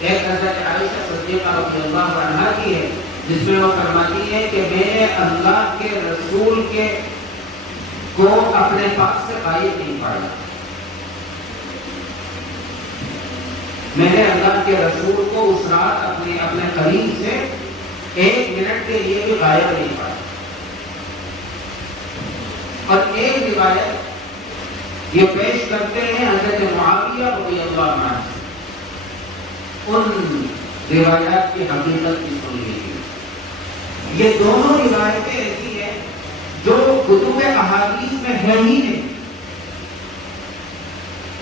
ایک حضرت عائشہ صدیقہ رضی اللہ عنہا کی ہے، جس میں وہ فرماتی ہے کہ میں نے اللہ کے رسول کو اپنے پاس سے غائب نہیں پایا، میں نے اللہ کے رسول کو اس رات اپنے قریب سے ایک منٹ کے لیے بھی غائب نہیں پایا۔ اور ایک روایت یہ پیش کرتے ہیں حضرت معاویہ رضی اللہ عنہ، ان روایات کی حقیقت کی سن لیجیے۔ یہ دونوں روایتیں ایسی ہیں جو کتب احادیث میں ہے ہی نہیں،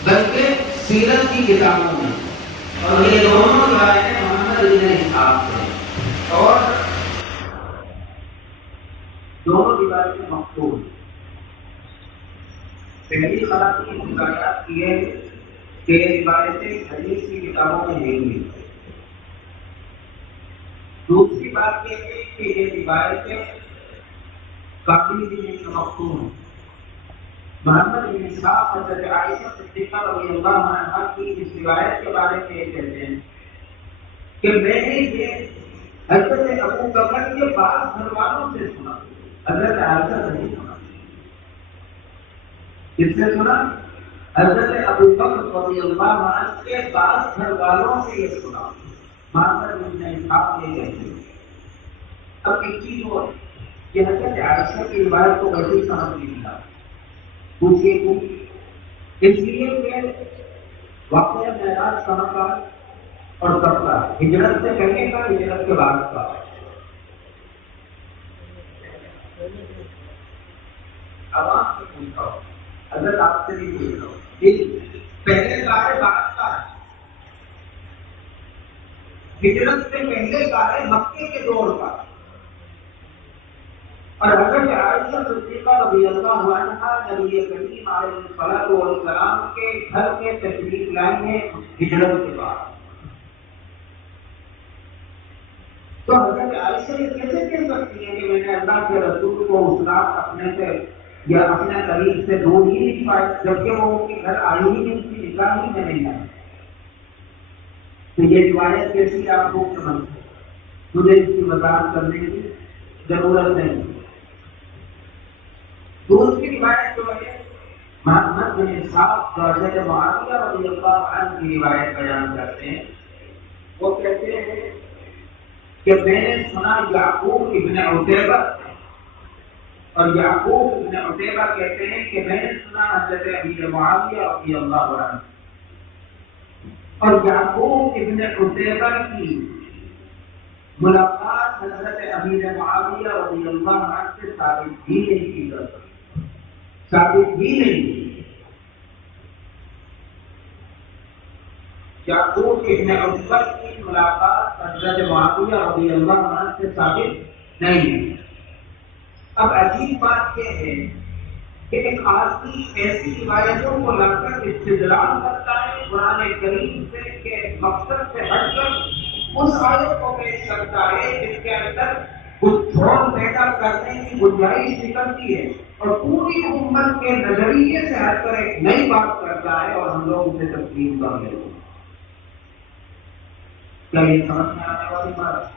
بلکہ سیرت کی کتابوں میں، اور یہ دونوں روایتیں محمد بن اسحاق سے ہیں، اور دونوں روایتیں مقبول ہیں۔ پہلی خرابی حکایات کی ہے کہ یہ روایتیں حدیث کی کتابوں میں نہیں ملتی۔ دوسری بات یہ ہے کہ یہ روایتیں کافی دن مقبول ہیں۔ محمد بن اسحاق حضرت عائشہ صدیقہ رضی اللہ عنہا کی اس روایت کے بارے میں یہ کہتے ہیں کہ میں نے یہ حضرت ابو بکر کے بعض گھر والوں سے سنا، حضرت عائشہ سے نہیں سنا۔ کس سے سنا؟ حضرت ابو بکر رضی اللہ عنہ کے بعض گھر والوں سے یہ سنا۔ محمد بن اسحاق یہ کہتے ہیں۔ اب ایک چیز اور کہ حضرت عائشہ کی روایت کو ویسے سمجھ نہیں ملا، پوچھئے کیوں؟ اس لیے کہ واقعہ معراج کہاں کا اور کب کا؟ ہجرت سے پہلے کا، ہجرت کے بعد کا؟ عوام سے پوچھا ہو، حضرت آپ سے نہیں پوچھ رہا ہوں، پہلے کا ہے بعد کا ہے؟ ہجرت سے پہلے کا ہے، مکے کے دور کا، اور حضرت عائشہ صدیقہ رضی اللہ عنہا نبی کریم علیہ الصلوۃ والسلام کے گھر میں تشریف لائی ہیں ہجرت کے بعد۔ تو حضرت عائشہ یہ کیسے کہہ سکتی ہیں کہ میں نے اللہ کے رسول کو اس رات اپنے سے یا اپنے قریب سے دور ہی نہیں پائی، جبکہ وہ ان کے گھر آئی ہی نہیں تھی، نکاح ہی میں نہیں آئی؟ تو یہ روایت کیسی آپ لوگ سمجھتے ہیں؟ مجھے اس کی وضاحت کرنے کی ضرورت نہیں۔ دوسری روایت جو ہے محمد بن اسحاق جو حضرت معاویہ رضی اللہ عنہ کی روایت بیان کرتے ہیں، وہ کہتے ہیں کہ میں نے سنا یعقوب ابن عتیبہ، اور یعقوب ابن عتیبہ کہتے ہیں کہ میں نے سنا حضرت امیر معاویہ رضی اللہ عنہ، اور یعقوب ابن عتیبہ کی ملاقات حضرت امیر معاویہ رضی اللہ عنہ سے ثابت بھی نہیں کی جا سکتی، ثابت بھی نہیں۔ یعقوب ابن عتیبہ کی ملاقات حضرت معاویہ رضی اللہ عنہ سے ثابت نہیں ہے۔ اب عجیب بات یہ ہے کہ ایک آدمی ایسی روایتوں کو لگ کر استدلال کرتا ہے قرآن کریم سے کہ مقصد سے ہٹ کر اس آیت کو پیش کرتا ہے جس کے اندر کچھ جھول پیدا کرنے کی گنجائش نکلتی ہے، اور پوری امت کے نظریے سے ہٹ کر ایک نئی بات کرتا ہے اور ہم لوگ اسے تسلیم کر لیتے ہیں۔ کیا یہ سمجھ میں آنے والی بات؟